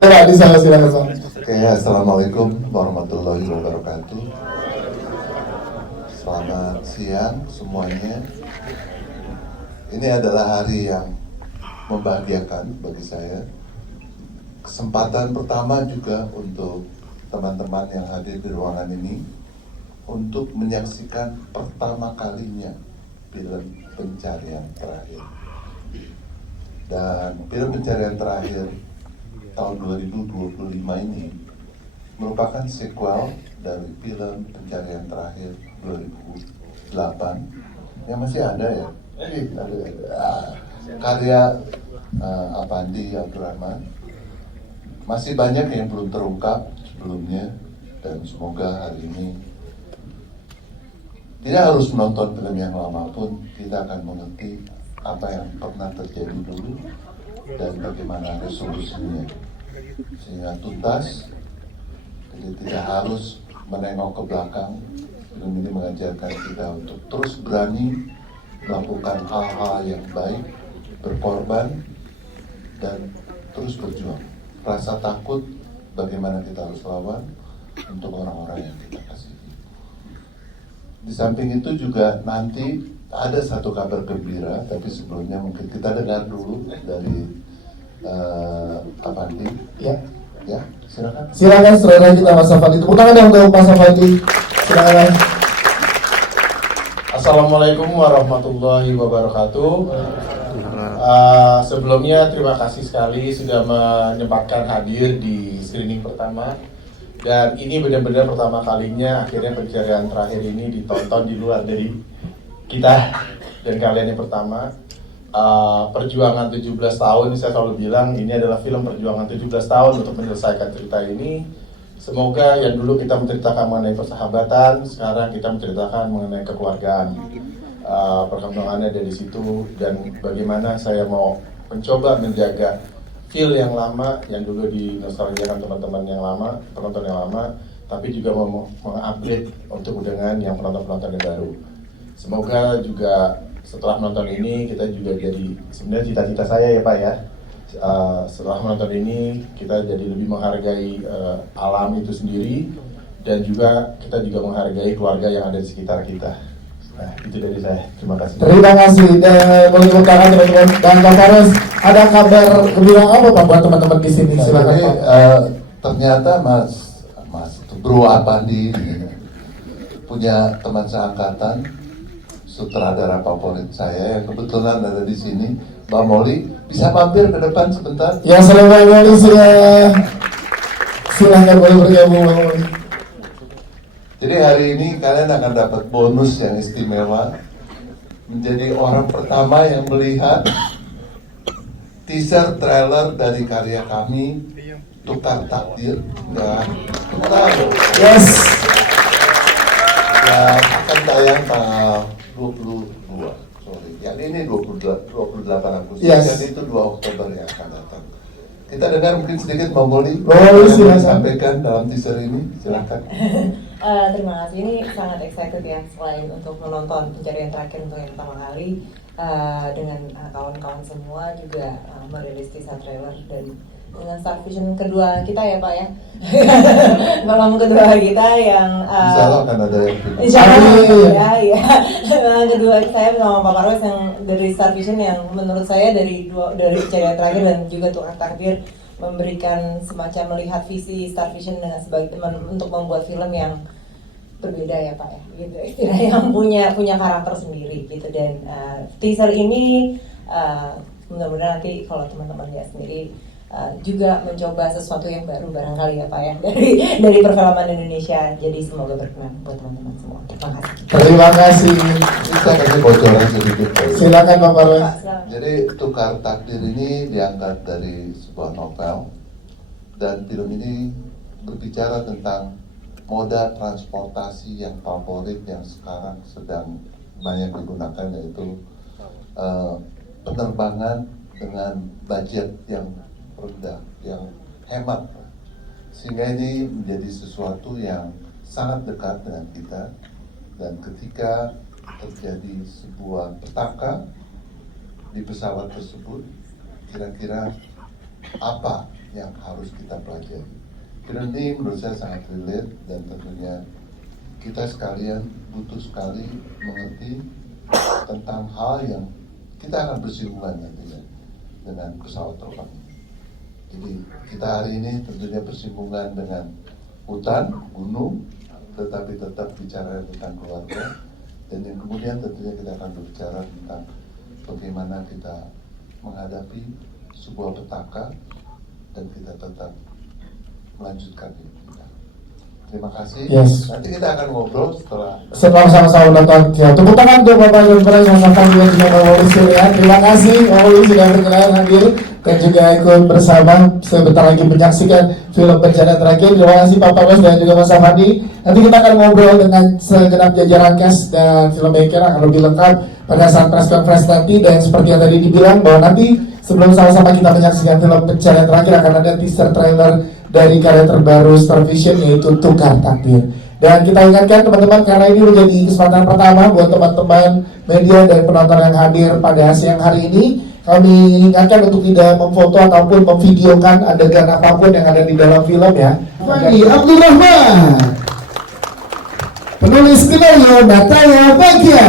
Coba di sana silakan Bang. Oke, assalamualaikum warahmatullahi wabarakatuh. Selamat siang semuanya. Ini adalah hari yang membahagiakan bagi saya. Kesempatan pertama juga untuk teman-teman yang hadir di ruangan ini untuk menyaksikan pertama kalinya film Pencarian Terakhir. Dan film Pencarian Terakhir tahun 2025 ini merupakan sequel dari film Pencarian Terakhir 2008 yang masih ada ya, karya Apandi Abdurrahman. Masih banyak yang belum terungkap sebelumnya, dan semoga hari ini tidak harus menonton film yang lama pun kita akan mengerti apa yang pernah terjadi dulu dan bagaimana resolusinya, sehingga tuntas. Jadi tidak harus menengok ke belakang. Film ini mengajarkan kita untuk terus berani melakukan hal-hal yang baik, berkorban, dan terus berjuang. Rasa takut bagaimana kita harus lawan untuk orang-orang yang kita kasihi. Di samping itu juga nanti ada satu kabar gembira, tapi sebelumnya mungkin kita dengar dulu dari Apandi. Ya, silakan. Silakan saudara kita Mas Afandi. Tepuk tangan dong untuk Mas Afandi. Silakan. Assalamualaikum warahmatullahi wabarakatuh. Sebelumnya terima kasih sekali sudah menyempatkan hadir di screening pertama. Dan ini benar-benar pertama kalinya akhirnya Pencarian Terakhir ini ditonton di luar dari kita dan kalian yang pertama. Perjuangan 17 tahun, saya selalu bilang ini adalah film perjuangan 17 tahun untuk menyelesaikan cerita ini. Semoga yang dulu kita menceritakan mengenai persahabatan, sekarang kita menceritakan mengenai kekeluargaan. Perkembangannya dari situ, dan bagaimana saya mau mencoba menjaga feel yang lama yang dulu dinostalgiakan teman-teman yang lama, penonton yang lama, tapi juga mau mengupgrade untuk dengan yang penonton-penonton yang baru. Semoga juga setelah menonton ini kita juga jadi, sebenarnya cita-cita saya ya Pak ya, setelah menonton ini kita jadi lebih menghargai alam itu sendiri, dan juga kita juga menghargai keluarga yang ada di sekitar kita. Nah, itu dari saya. Terima kasih. Terima kasih. Dan boleh tepuk tangan teman-teman. Dan Pak Faris, ada kabar gembira apa Pak buat teman-teman di sini? Silakan Jadi, Pak. ternyata Mas Bro Apandi punya teman seangkatan, sutradara favorit saya yang kebetulan ada di sini, Mbak Molly. Bisa mampir ke depan sebentar? Ya, assalamualaikum. Silakan boleh bergabung Bang Molly. Jadi hari ini kalian akan dapat bonus yang istimewa, menjadi orang pertama yang melihat teaser trailer dari karya kami, Tukar Takdir. Dan Yes. yang akan tayang tanggal 22, yang ini 28 Agustus, Yes. dan itu 2 Oktober yang akan datang. Kita dengar mungkin sedikit Mbak Molly Silakan. sampaikan dalam teaser ini, silakan. Terima kasih, ini sangat excited ya, selain untuk menonton Pencarian Terakhir untuk yang pertama kali, dengan kawan-kawan semua juga merilis teaser trailer, dan dengan Star Vision kedua kita ya Pak ya, malam kedua kita yang Insya Allah akan ada yang Insya Allah ya. Malam kedua saya bersama Pak Parwes yang dari Star Vision, yang menurut saya dari Pencarian Terakhir dan juga Tukar Takdir memberikan semacam melihat visi Star Vision dengan sebagai teman untuk membuat film yang berbeda ya Pak ya, gitu, istilahnya yang punya karakter sendiri gitu. Dan teaser ini mudah-mudahan nanti kalau teman-teman lihat sendiri juga mencoba sesuatu yang baru barangkali ya Pak ya, dari perfilman Indonesia. Jadi semoga berkenan buat teman-teman semua. Terima kasih. Terima kasih. Kita kasih bocoran sedikit. Silakan Pak Parwes. Jadi Tukar Takdir ini diangkat dari sebuah novel, dan film ini berbicara tentang moda transportasi yang favorit yang sekarang sedang banyak digunakan, yaitu penerbangan dengan budget yang rendah, yang hemat, sehingga ini menjadi sesuatu yang sangat dekat dengan kita. Dan ketika terjadi sebuah petaka di pesawat tersebut, kira-kira apa yang harus kita pelajari. Film ini menurut saya sangat relate dan tentunya kita sekalian butuh sekali mengerti tentang hal yang kita akan bersinggungan nantinya dengan pesawat terbang. Jadi kita hari ini tentunya bersinggungan dengan hutan, gunung, tetapi tetap bicara tentang keluarga. Dan yang kemudian tentunya kita akan berbicara tentang bagaimana kita menghadapi sebuah petaka dan kita tetap melanjutkan hidup kita. Terima kasih. Yes. Nanti kita akan ngobrol setelah Sama-sama nonton. Ya, tepuk tangan untuk Bapak dan Ibu yang sampai juga Pak Woli sekalian. Terima kasih Pak Woli sudah berkenan hadir dan juga ikut bersama sebentar lagi menyaksikan film Bencana Terakhir. Terima kasih Pak Parwas dan juga Mas Afandi. Nanti kita akan ngobrol dengan segenap jajaran cast dan filmmaker akan lebih lengkap pada saat press conference nanti. Dan seperti yang tadi dibilang bahwa nanti sebelum sama-sama kita menyaksikan film Bencana Terakhir akan ada teaser trailer dari karya terbaru Starvision yaitu Tukar Takdir. Dan kita ingatkan teman-teman karena ini menjadi kesempatan pertama buat teman-teman media dan penonton yang hadir pada siang hari ini. Kami ingatkan untuk tidak memfoto ataupun memvideokan adegan apapun yang ada di dalam film ya. Fandi Abdurrahman, penulis skenario Nataya Bagja.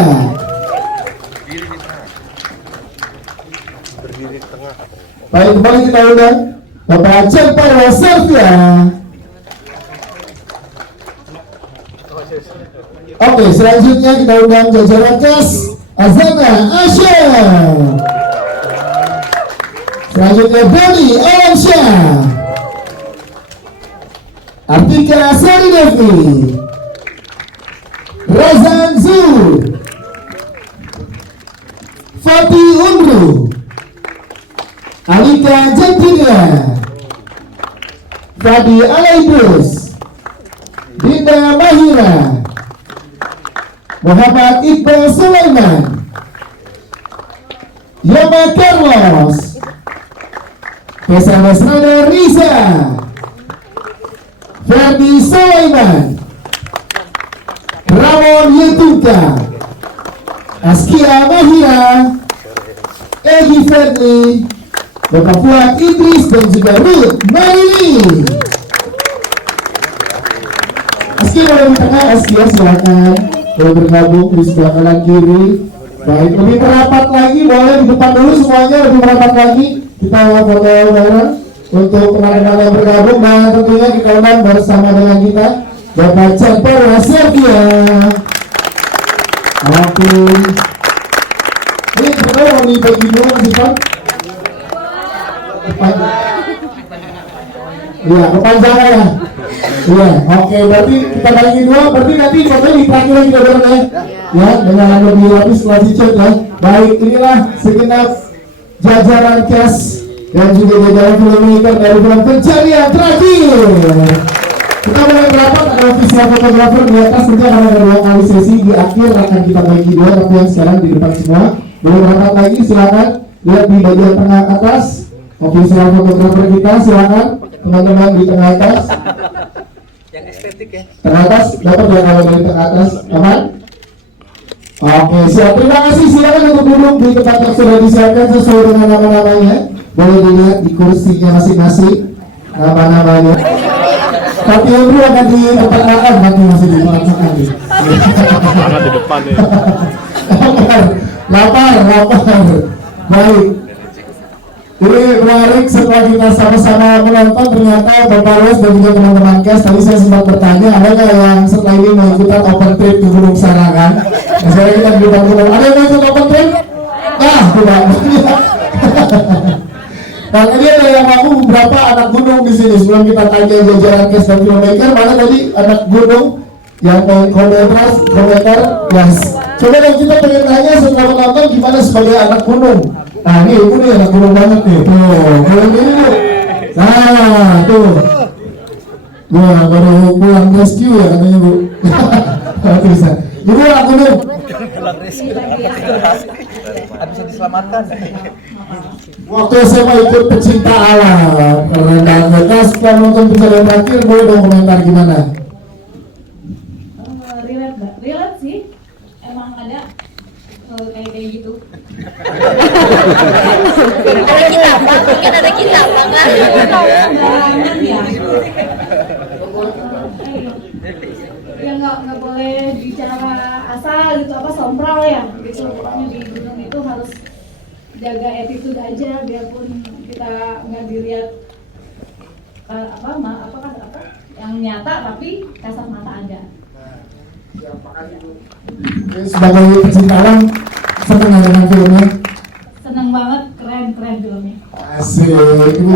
Baik, kembali kita undang Bapak Cepar Waservia. Oke, selanjutnya kita undang jajaran cast Azana Asya. Selanjutnya Boni Alamsyah, Artika Sari Devi, Razan Zul, Fatih Undru, Alika Jantidra, Fadi Alaidrus, Dinda Mahira, Muhammad Iqbal Sulaiman, Yoma Carlos, Kesamas Rada Riza, Ferdi Sulaiman, Ramon Yetuka, Askia Mahira, Egi Ferdi, Bapak Fuad Idris dan juga Ruth Marini. Askia boleh di tengah, Askia silakan. Boleh bergabung di sebelah kanan kiri. Baik, lebih merapat lagi, boleh di depan dulu semuanya, lebih merapat lagi. Kita foto bareng untuk teman-teman yang bergabung dan tentunya kita undang bersama dengan kita Bapak Cepar Waservia. Oke. Ini sebenarnya mau dibagi dulu sih Pak? Iya, kepanjangan ya. Iya, oke. Berarti kita bagi dua. Berarti nanti fotonya di terakhir lagi bareng ya. Ya, dengan lebih lapis setelah dicek ya. Baik, inilah segenap jajaran cast dan juga jajaran filmmaker dari film Pencarian Terakhir. Kita mulai merapat, ada visual fotografer di atas, nanti akan ada 2 kali sesi. Di akhir akan kita bagi 2, tapi yang sekarang di depan semua. Boleh merapat lagi, silakan. Lihat di bagian tengah atas. Visual fotografer kita, silakan teman-teman di tengah atas. Yang estetik ya. Tengah atas, dapat yang kalau dari tengah atas, aman? Oke, siap. Terima kasih. Silakan untuk duduk di tempat yang sudah disiapkan sesuai dengan nama-namanya. Boleh dilihat di kursinya masing-masing nama-namanya. Tapi yang dulu akan di tempat makan, nanti masih di tempat makan. Di depan nih. Lapar. Baik. Jadi kemarin setelah kita sama-sama menonton ternyata Bapak Los dan juga teman-teman cast tadi saya sempat bertanya ada nggak yang setelah ini mau ikutan open trip di Gunung Sarangan? Nah, sekarang kita di depan gunung. Ada yang mau ikut open trip? Nah, tidak. Nah, tadi ada yang ngaku beberapa anak gunung di sini. Sebelum kita tanya jajaran cast dan filmmaker, mana tadi anak gunung yang mau komentar? Yes. Coba dong kita pengen tanya setelah menonton gimana sebagai anak gunung. Nah ini ibu nih anak gunung banget nih. Tuh, kalau ini bu. Nah, tuh. Wah, baru pulang rescue ya katanya bu. Bisa. Ibu anak gunung. Bisa diselamatkan. Waktu SMA ikut pecinta alam. Keren banget. Nah, setelah nonton Pencarian Terakhir, boleh dong komentar gimana? Relate sih, emang ada kayak gitu. Ada kita apa? Mungkin ada kita apa kan? Ya nggak boleh bicara asal gitu, apa sompral ya gitu. Pokoknya di gunung itu harus jaga attitude aja, biarpun kita nggak dilihat apa yang nyata, tapi kasat mata ada. Sebagai pecinta alam, senang nggak dengan filmnya? Seneng banget, keren filmnya. Asik, Ibu.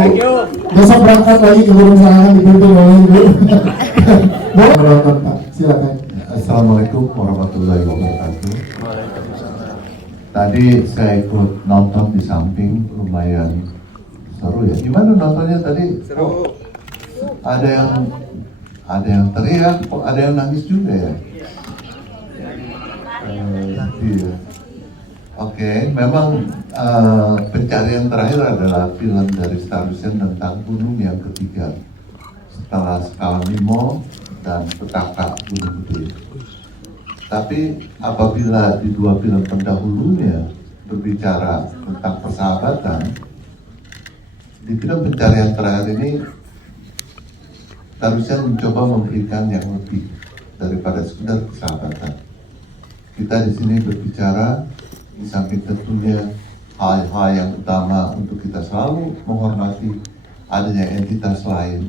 Besok berangkat lagi ke Gunung Salaman dipimpin oleh Ibu. Boleh menonton Pak, silakan. Assalamualaikum warahmatullahi wabarakatuh. Tadi saya ikut nonton di samping, lumayan seru ya. Gimana nontonnya tadi? Seru. Ada yang teriak, kok ada yang nangis juga ya? Iya. Oke, memang pencarian terakhir adalah film dari Star Vision tentang gunung yang ketiga setelah Skala Nemo dan Petaka Gunung Gede. Tapi apabila di dua film pendahulunya berbicara tentang persahabatan, di film pencarian terakhir ini Star Vision mencoba memberikan yang lebih daripada sekedar persahabatan. Kita di sini berbicara di samping tentunya hal-hal yang utama untuk kita selalu menghormati adanya entitas lain.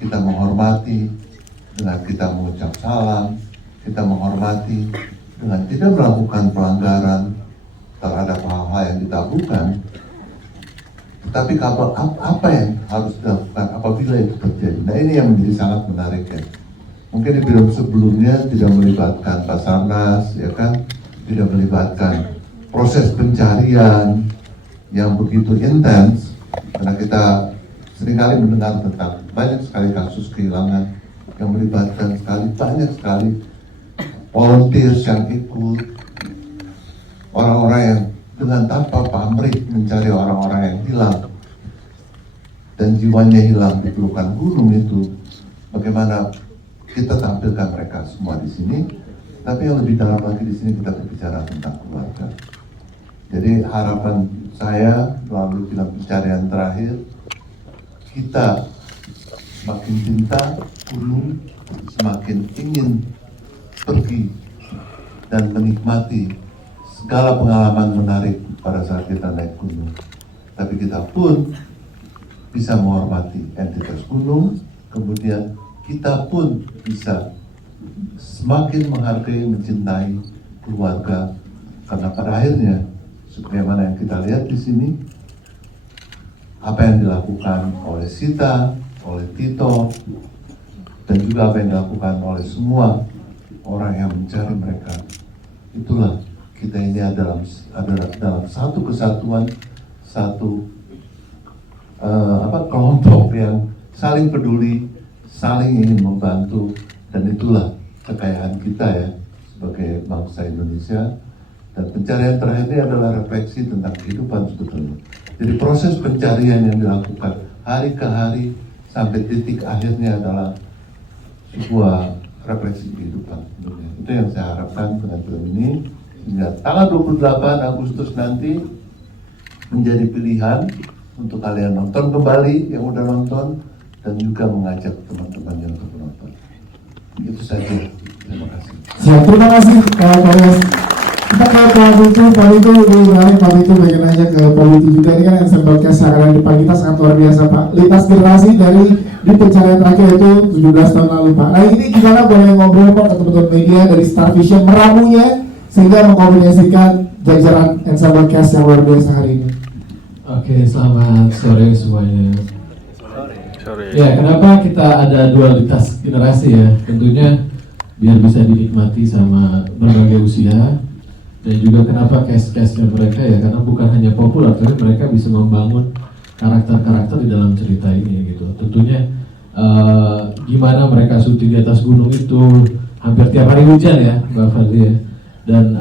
Kita menghormati dengan kita mengucap salam, kita menghormati dengan tidak melakukan pelanggaran terhadap hal-hal yang ditabuhkan. Tetapi apa yang harus dilakukan apabila itu terjadi? Nah, ini yang menjadi sangat menarik ya. Mungkin di film sebelumnya tidak melibatkan Basarnas, ya kan? Tidak melibatkan proses pencarian yang begitu intens, karena kita seringkali mendengar tentang banyak sekali kasus kehilangan yang melibatkan banyak sekali volunteers yang ikut, orang-orang yang dengan tanpa pamrih mencari orang-orang yang hilang dan jiwanya hilang di pelukan gunung itu. Bagaimana kita tampilkan mereka semua di sini, tapi yang lebih dalam lagi di sini kita berbicara tentang keluarga. Jadi harapan saya melalui film pencarian terakhir, kita semakin cinta gunung, semakin ingin pergi dan menikmati segala pengalaman menarik pada saat kita naik gunung. Tapi kita pun bisa menghormati entitas gunung, kemudian kita pun bisa semakin menghargai, mencintai keluarga, karena pada akhirnya sebagaimana yang kita lihat di sini, apa yang dilakukan oleh Sita, oleh Tito, dan juga apa yang dilakukan oleh semua orang yang mencari mereka, itulah kita ini adalah dalam satu kesatuan, satu kelompok yang saling peduli, saling ingin membantu, dan itulah kekayaan kita ya sebagai bangsa Indonesia. Dan pencarian terakhir ini adalah refleksi tentang kehidupan sebetulnya. Jadi proses pencarian yang dilakukan hari ke hari sampai titik akhirnya adalah sebuah refleksi kehidupan. Itu yang saya harapkan dengan film ini. Hingga tanggal 28 Agustus nanti menjadi pilihan untuk kalian nonton kembali yang udah nonton, dan juga mengajak teman-teman yang untuk menonton. Itu saja. Terima kasih. Siap, terima kasih Pak Polres. Kita ke Pak Itu beralih Pak Itu bagian aja ke Politi juga. Ini kan yang sembelkes sekarang depan kita sangat luar biasa Pak. Lintas generasi dari di pencarian terakhir itu 17 tahun lalu Pak. Nah ini gimana boleh ngobrol Pak ke teman-teman media dari Star Vision meramunya sehingga mengkombinasikan jajaran sembelkes yang luar biasa hari ini. Oke, selamat sore semuanya. Ya, kenapa kita ada dualitas generasi ya? Tentunya biar bisa dinikmati sama berbagai usia, dan juga kenapa cast-castnya mereka ya, karena bukan hanya populer, tapi mereka bisa membangun karakter-karakter di dalam cerita ini gitu. Tentunya gimana mereka syuting di atas gunung itu hampir tiap hari hujan ya, Mbak Fadli ya. Dan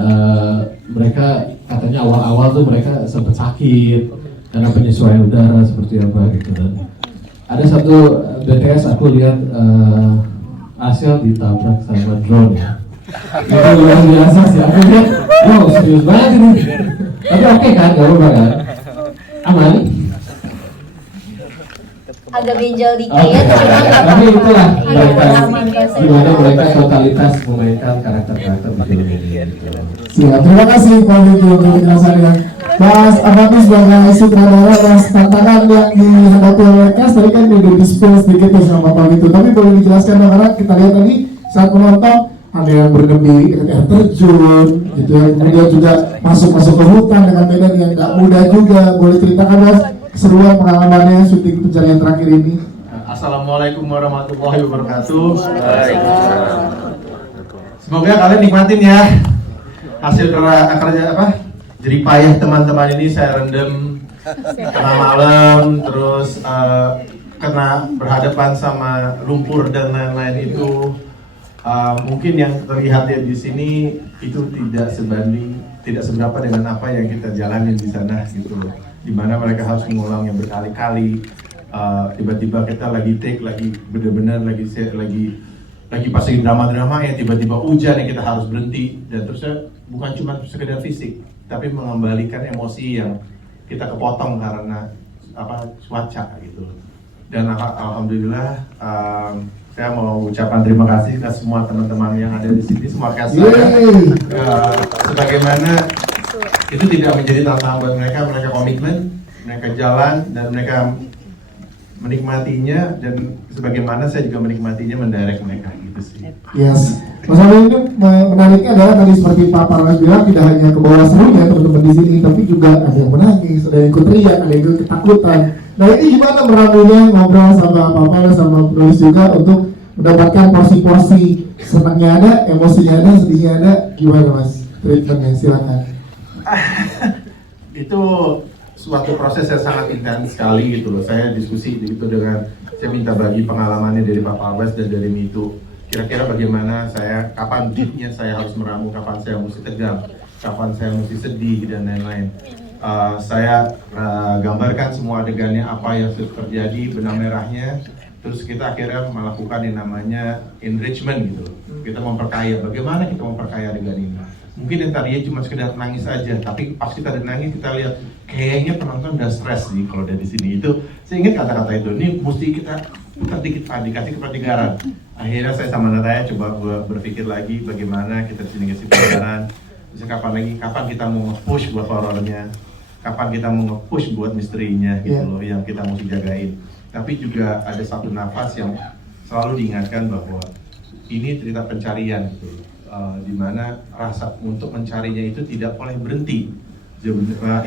mereka katanya awal-awal tuh mereka sempat sakit karena penyesuaian udara seperti apa gitu. Dan ada satu BTS aku lihat Asel ditabrak sama drone ya. Itu luar biasa sih, aku lihat, wow serius banget ini. Tapi oke kan, gak apa-apa kan? Aman? Agak benjol dikit, Oke. cuma nggak Tapi apa-apa. itulah Iya, mereka aman biasa. gimana mereka totalitas memainkan karakter-karakter di film ini. Siap, terima kasih Pak Vicky untuk penjelasannya. Mas Afandi sebagai sutradara Mas, tantangan yang dihadapi oleh cast tadi kan udah di-spill sedikit tuh sama Pak Vicky, tapi boleh dijelaskan dong, karena kita lihat tadi saat menonton ada yang berendam di air terjun gitu ya, kemudian juga masuk ke hutan dengan medan yang gak mudah juga. Boleh ceritakan Mas keseruan pengalamannya syuting pencarian terakhir ini? Assalamualaikum warahmatullahi wabarakatuh. Semoga kalian nikmatin ya hasil kerja jerih payah teman-teman ini. Saya rendam tengah malam, terus kena berhadapan sama lumpur dan lain-lain itu. Mungkin yang terlihat ya di sini itu tidak seberapa dengan apa yang kita jalanin di sana gitu loh. Dimana mereka harus mengulangnya berkali-kali. Tiba-tiba kita lagi take, lagi benar-benar lagi pas lagi drama-drama ya, tiba-tiba hujan yang kita harus berhenti, dan terusnya bukan cuma sekedar fisik, tapi mengembalikan emosi yang kita kepotong karena cuaca gitu. Dan alhamdulillah saya mau ucapkan terima kasih ke semua teman-teman yang ada di sini, semua cast saya. Sebagaimana itu tidak menjadi tantangan buat mereka komitmen, mereka jalan dan mereka menikmatinya, dan sebagaimana saya juga menikmatinya mendirect mereka gitu sih. Yes, Mas Abi, ini menariknya adalah tadi seperti Pak Parwas bilang, tidak hanya ke bawah serunya teman-teman di sini, tapi juga ada yang menangis, ada yang ikut teriak, ada yang ikut ketakutan. Nah ini gimana meramunya, ngobrol sama Pak Parwas sama penulis juga untuk mendapatkan porsi-porsi senangnya ada, emosinya ada, sedihnya ada, gimana Mas treatmentnya? Silakan. Itu suatu proses yang sangat intens sekali gitu loh. Saya diskusi gitu saya minta bagi pengalamannya dari Pak Parwas dan dari Mitu. Kira-kira bagaimana kapan beatnya saya harus meramu, kapan saya mesti tegang, kapan saya mesti sedih dan lain-lain. Saya gambarkan semua adegannya, apa yang sudah terjadi, benang merahnya. Terus kita akhirnya melakukan yang namanya enrichment gitu loh. Kita memperkaya, bagaimana kita memperkaya adegan ini. Mungkin yang tadinya cuma sekedar nangis aja, tapi pas kita udah nangis kita lihat kayaknya penonton udah stres nih kalau dari sini. Itu saya ingat kata-kata itu, ini mesti kita putar dikit Pak, dikasih kepertigaran. Akhirnya saya sama Nataya coba berpikir lagi bagaimana kita sini kasih pelajaran. Terus kapan kita mau nge-push buat horornya, kapan kita mau nge-push buat misterinya gitu loh, yang kita mesti jagain. Tapi juga ada satu nafas yang selalu diingatkan bahwa ini cerita pencarian gitu. Dimana rasa untuk mencarinya itu tidak boleh berhenti.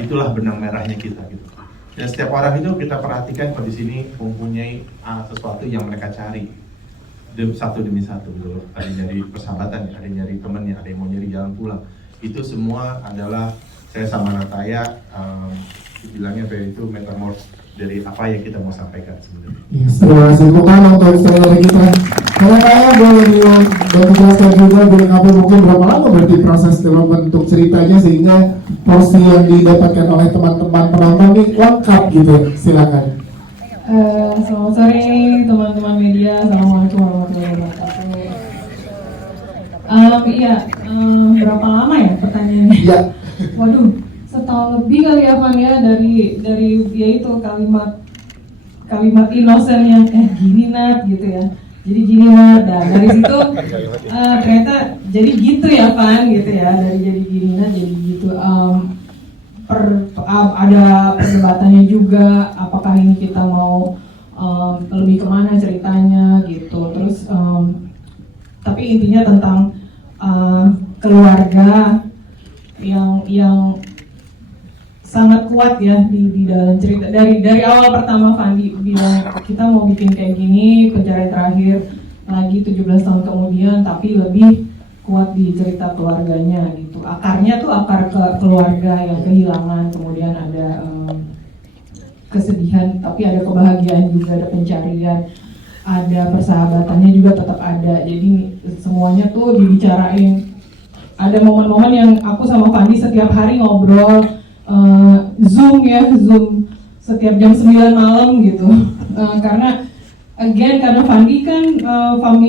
Itulah benang merahnya kita gitu. Dan setiap orang itu kita perhatikan kalau di sini mempunyai sesuatu yang mereka cari, satu demi satu gitu. Ada yang nyari persahabatan, ada yang nyari temannya, ada yang mau nyari jalan pulang. Itu semua adalah saya sama Nataya bilangnya itu metamorf dari apa yang kita mau sampaikan sebenarnya. Yes, terima kasih untuk story kita. Kalau saya boleh dijelaskan juga mungkin berapa lama berarti proses dalam bentuk ceritanya sehingga porsi yang didapatkan oleh teman-teman penonton ini lengkap gitu. Silakan. Selamat sore teman-teman media. Assalamualaikum warahmatullahi wabarakatuh. Berapa lama ya pertanyaannya? Iya. Waduh, setahun lebih kali ya Van ya, dari ya itu kalimat innocent yang gini Nat gitu ya. Jadi gini Nat, dari situ ternyata jadi gitu ya Van gitu ya, dari jadi gini Nat jadi gitu. Ada perdebatannya juga, apakah ini kita mau lebih kemana ceritanya gitu. Terus tapi intinya tentang keluarga yang sangat kuat ya di dalam cerita. Dari awal pertama Fandi bilang kita mau bikin kayak gini, pencarian terakhir lagi 17 tahun kemudian, tapi lebih kuat di cerita keluarganya gitu. Akarnya tuh akar keluarga yang kehilangan, kemudian ada kesedihan, tapi ada kebahagiaan juga, ada pencarian, ada persahabatannya juga tetap ada. Jadi semuanya tuh dibicarain. Ada momen-momen yang aku sama Fandi setiap hari ngobrol, Zoom setiap jam 9 malam gitu. Karena again karena Fandi kan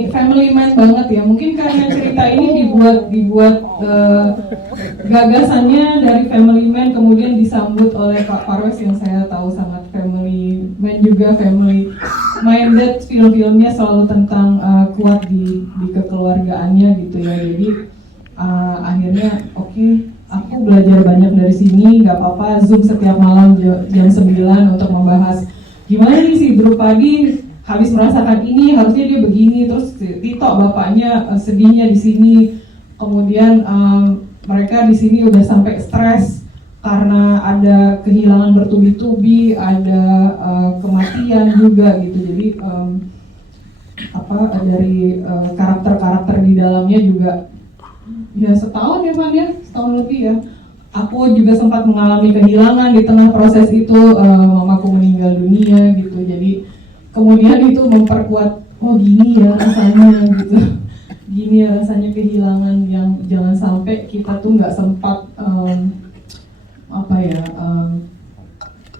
family man banget ya, mungkin karena cerita ini dibuat gagasannya dari family man kemudian disambut oleh Pak Parwes yang saya tahu sangat family man juga, family minded, film-filmnya selalu tentang kuat di kekeluargaannya gitu ya. Jadi akhirnya oke, aku belajar banyak dari sini, nggak apa-apa Zoom setiap malam jam 9 untuk membahas gimana nih si Drupadi habis merasakan ini, harusnya dia begini, terus Tito bapaknya sedihnya di sini, kemudian mereka di sini udah sampai stres karena ada kehilangan bertubi-tubi, ada kematian juga gitu. Jadi dari karakter-karakter di dalamnya juga ya setahun ya Pak ya, setahun lebih ya. Aku juga sempat mengalami kehilangan di tengah proses itu, mamaku meninggal dunia gitu. Jadi kemudian itu memperkuat, oh gini ya rasanya gitu, gini ya rasanya kehilangan, yang jangan sampai kita tuh nggak sempat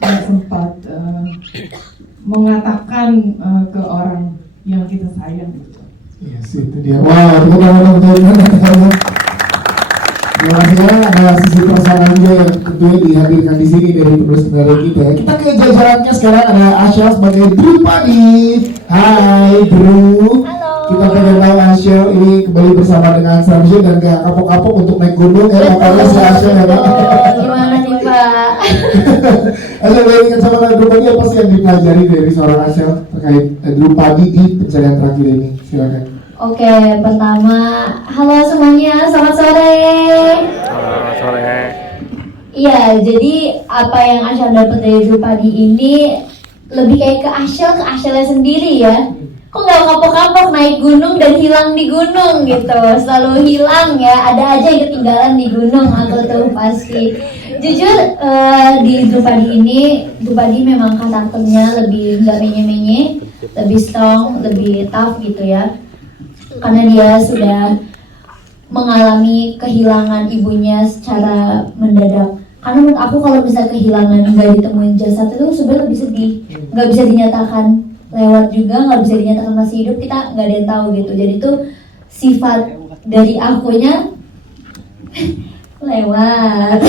nggak sempat mengatakan ke orang yang kita sayang gitu. Iya sih, itu dia. Wah, itu benar-benar. Terima kasih ya, ada sisi perasaan juga yang tentunya dihadirkan di sini dari penulis skenario kita. Kita ke jajarannya sekarang, ada Asya sebagai Drupadi. Hai Dru. Halo. Kita pengen tahu Asya ini kembali bersama dengan Samsung dan gak kapok-kapok untuk naik gunung ya. Makanya si Asya ya Pak. Gimana nih Pak? Asya, boleh ingat sama Drupadi apa sih yang dipelajari dari seorang Asya terkait Drupadi di pencarian terakhir ini? Silakan. Oke, pertama, halo semuanya, selamat sore. Selamat sore. Iya, jadi apa yang Asyal dapat dari Drupadi ini lebih kayak ke Asyalnya sendiri ya. Kok nggak kapok-kapok naik gunung dan hilang di gunung gitu, selalu hilang ya. Ada aja yang ketinggalan di gunung, aku tuh pasti. Jujur di Drupadi ini, Drupadi memang karakternya lebih nggak menye-menye, lebih strong, lebih tough gitu ya. Karena dia sudah mengalami kehilangan ibunya secara mendadak. Karena menurut aku kalau misalnya kehilangan nggak ditemuin jasad itu sebenarnya lebih sedih, nggak bisa dinyatakan lewat juga, nggak bisa dinyatakan masih hidup, kita nggak ada yang tahu gitu. Jadi itu sifat dari akunya lewat.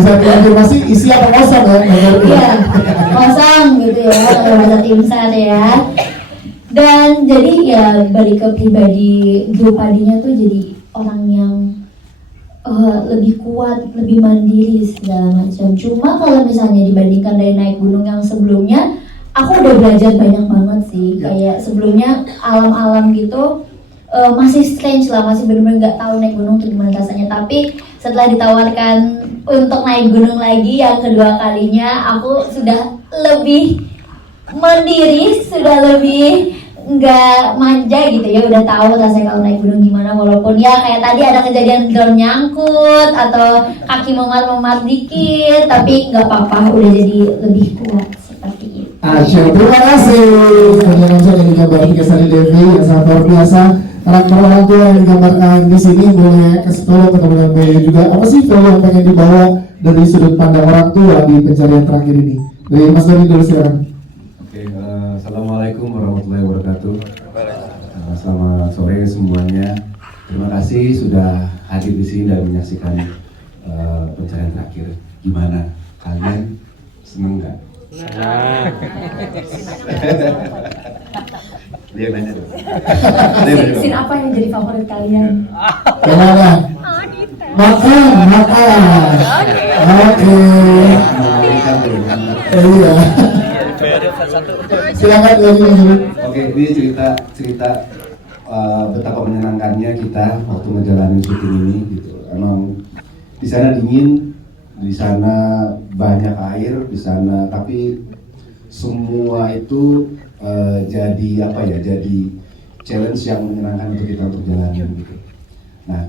Bisa dikonfirmasi isi apa kosong ya? Iya, kosong gitu ya, kalau bahasa Timsar ya. Dan jadi ya balik ke pribadi Drupadinya tuh jadi orang yang lebih kuat, lebih mandiri segala macam. Cuma kalau misalnya dibandingkan dari naik gunung yang sebelumnya, aku udah belajar banyak banget sih. Kayak sebelumnya alam-alam gitu masih strange lah, masih benar-benar nggak tahu naik gunung tuh gimana rasanya. Tapi setelah ditawarkan untuk naik gunung lagi yang kedua kalinya, aku sudah lebih mandiri, sudah lebih nggak manja gitu ya, udah tahu rasanya kalau naik gunung gimana. Walaupun ya kayak tadi ada kejadian drone nyangkut atau kaki memar-memar dikit, tapi nggak apa-apa, udah jadi lebih kuat seperti itu. Asya, terima kasih. Kemudian yang digambar Tika Sari Devi yang sangat luar biasa. Karakter orang tua yang digambarkan di sini, boleh kasih tahu ke teman-teman media juga apa sih film yang pengen dibawa dari sudut pandang orang tua di pencarian terakhir ini? Dari Mas Doni dulu silakan. Assalamualaikum warahmatullahi wabarakatuh. Selamat sore semuanya. Terima kasih sudah hadir di sini dan menyaksikan pencarian terakhir. Gimana? Kalian seneng nggak? Senang. Dia nanya dong. Scene apa yang jadi favorit kalian? Gimana? Makan. Oke. Iya. Silakan lagi. Oke, ini cerita betapa menyenangkannya kita waktu ngejalanin syuting ini gitu. Emang di sana dingin, di sana banyak air, di sana tapi semua itu jadi apa ya? Jadi challenge yang menyenangkan untuk kita untuk jalanin gitu. Nah,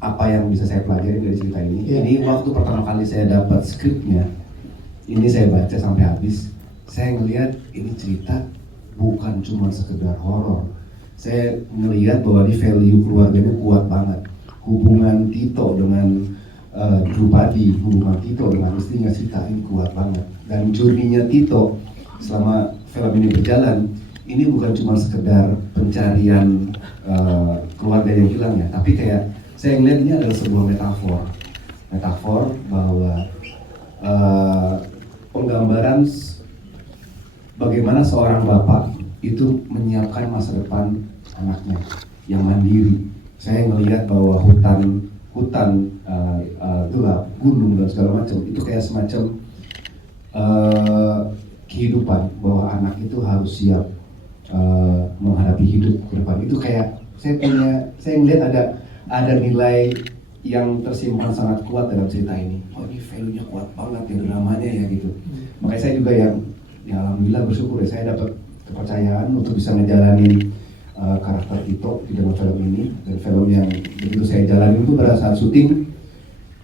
apa yang bisa saya pelajari dari cerita ini? Ini waktu pertama kali saya dapat skripnya, ini saya baca sampai habis. Saya ngelihat ini cerita bukan cuma sekedar horor. Saya ngelihat bahwa di value keluarganya kuat banget. Hubungan Tito dengan Drupadi, hubungan Tito dengan istrinya Sita ini kuat banget. Dan journey-nya Tito selama film ini berjalan, ini bukan cuma sekedar pencarian keluarga yang hilang ya, tapi kayak saya melihat ini adalah sebuah metafor bahwa penggambaran bagaimana seorang bapak itu menyiapkan masa depan anaknya yang mandiri. Saya melihat bahwa hutan gelap, gunung dan segala macam itu kayak semacam kehidupan, bahwa anak itu harus siap menghadapi hidup ke depan. Itu kayak saya melihat ada nilai yang tersimpan sangat kuat dalam cerita ini. Oh, ini value-nya kuat banget ya, dramanya ya gitu. Makanya saya juga yang alhamdulillah bersyukur ya, saya dapat kepercayaan untuk bisa ngejalanin karakter Tito di dalam film ini. Dan film yang begitu saya jalanin itu pada saat syuting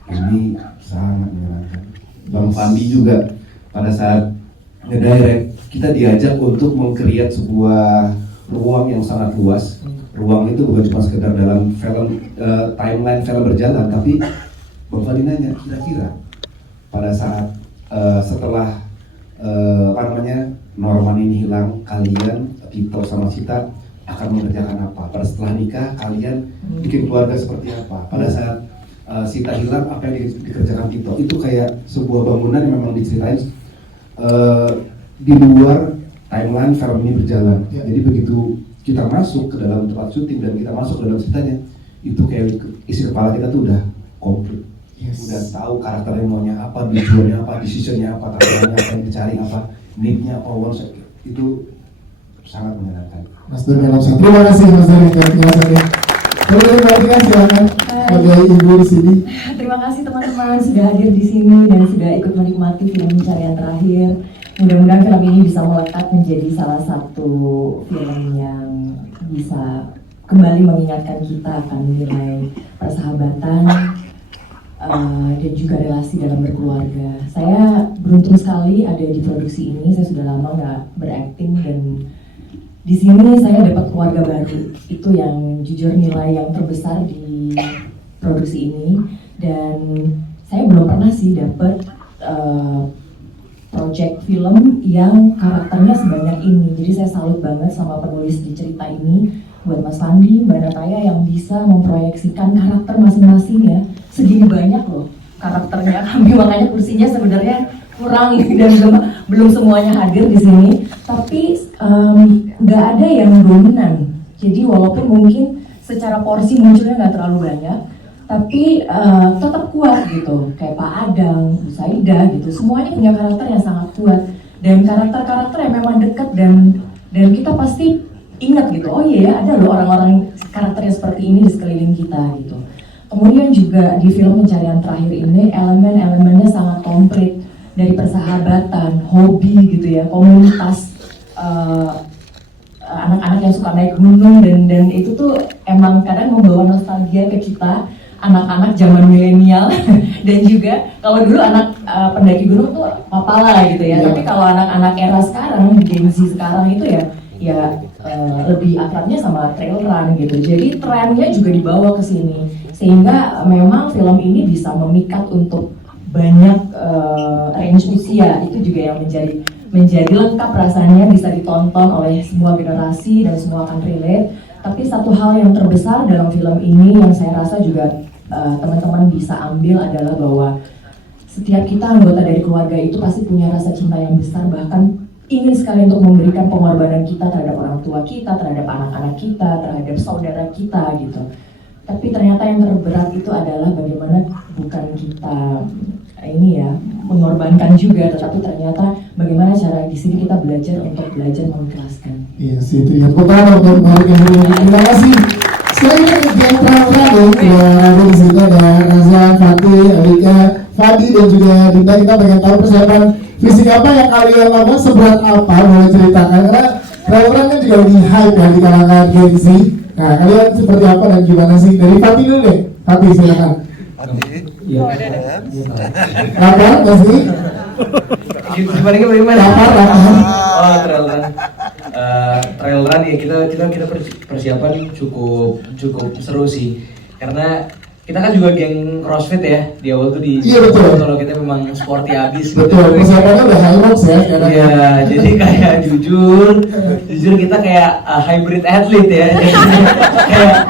ini sangat menyenangkan. Bang Fandi juga pada saat ngedirect, kita diajak untuk meng-create sebuah ruang yang sangat luas. Ruang itu bukan cuma sekedar dalam film timeline film berjalan, tapi Bang Fandi nanya, kira-kira pada saat setelah Norman ini hilang, kalian Tito sama Sita akan mengerjakan apa? Pada setelah nikah kalian bikin keluarga seperti apa? Pada saat Sita hilang, apa yang dikerjakan Tito? Itu kayak sebuah bangunan yang memang diceritain di luar timeline film ini berjalan. Jadi begitu kita masuk ke dalam tempat syuting dan kita masuk ke dalam ceritanya, itu kayak isi kepala kita tuh udah komplit. Udah tahu karakternya maunya apa, tujuannya apa, decisionnya apa, tantangannya apa, yang dicari apa, need-nya apa, itu sangat menyenangkan. Mas Doni Alapsa, terima kasih Mas Doni untuk penjelasannya. Terima kasih, silakan sebagai ibu di sini. Terima kasih teman-teman sudah hadir di sini dan sudah ikut menikmati film Pencarian Terakhir. Mudah-mudahan film ini bisa melekat menjadi salah satu film yang bisa kembali mengingatkan kita akan nilai persahabatan dan juga relasi dalam berkeluarga. Saya beruntung sekali ada di produksi ini. Saya sudah lama nggak berakting dan di sini saya dapat keluarga baru. Itu yang jujur nilai yang terbesar di produksi ini. Dan saya belum pernah sih dapat project film yang karakternya sebanyak ini. Jadi saya salut banget sama penulis di cerita ini, buat Mas Fandi, Mbak Nataya yang bisa memproyeksikan karakter masing-masing ya. Segini banyak loh karakternya. Kami makanya kursinya sebenarnya kurang dan belum semuanya hadir di sini. Tapi nggak ada yang dominan. Jadi walaupun mungkin secara porsi munculnya nggak terlalu banyak, tapi tetap kuat gitu. Kayak Pak Adang, Bu Saida gitu. Semuanya punya karakter yang sangat kuat dan karakter-karakter yang memang dekat dan kita pasti ingat gitu. Oh iya, ada loh orang-orang karakternya seperti ini di sekeliling kita gitu. Kemudian juga di film Pencarian Terakhir ini elemen-elemennya sangat komplit, dari persahabatan, hobi gitu ya, komunitas, anak-anak yang suka naik gunung dan itu tuh emang kadang membawa nostalgia ke kita anak-anak zaman milenial dan juga kalau dulu anak pendaki gunung tuh papala gitu ya, tapi kalau anak-anak era sekarang, Gen Z sekarang itu ya lebih akrabnya sama trail run gitu. Jadi trennya juga dibawa ke sini sehingga memang film ini bisa memikat untuk banyak range usia. Itu juga yang menjadi lengkap rasanya, bisa ditonton oleh semua generasi dan semua akan relate. Tapi satu hal yang terbesar dalam film ini yang saya rasa juga teman-teman bisa ambil adalah bahwa setiap kita anggota dari keluarga itu pasti punya rasa cinta yang besar, bahkan ingin sekali untuk memberikan pengorbanan kita terhadap orang tua kita, terhadap anak-anak kita, terhadap saudara kita gitu. Tapi ternyata yang terberat itu adalah bagaimana bukan kita ini ya mengorbankan juga, tetapi ternyata bagaimana cara di sini kita belajar untuk belajar mengikhlaskan. Iya sih, itu ya. Pertama untuk Mari Kemudian. Terima kasih. Sekarang kita yang terakhir ya, ada di sini ada Raza, Fatih, Alika, Fadi dan juga Dinda. Kita pengen tahu persiapan fisik apa yang kalian lakukan, seberat apa, boleh ceritakan karena trailer kan juga lebih hype ya di kalangan Gen Z. Nah, kalian seperti apa dan gimana sih? Dari Fatih dulu deh. Fatih silakan. Iya. Apa masih? Gimana? Lapar. Oh, trail run ya kita persiapan cukup seru sih karena kita kan juga geng CrossFit ya di awal tuh di Iya, betul. kalau kita memang sporty abis Betul, persiapannya udah high rocks ya sekarang. Iya, jadi kayak jujur kita kayak hybrid athlete ya. Jadi kayak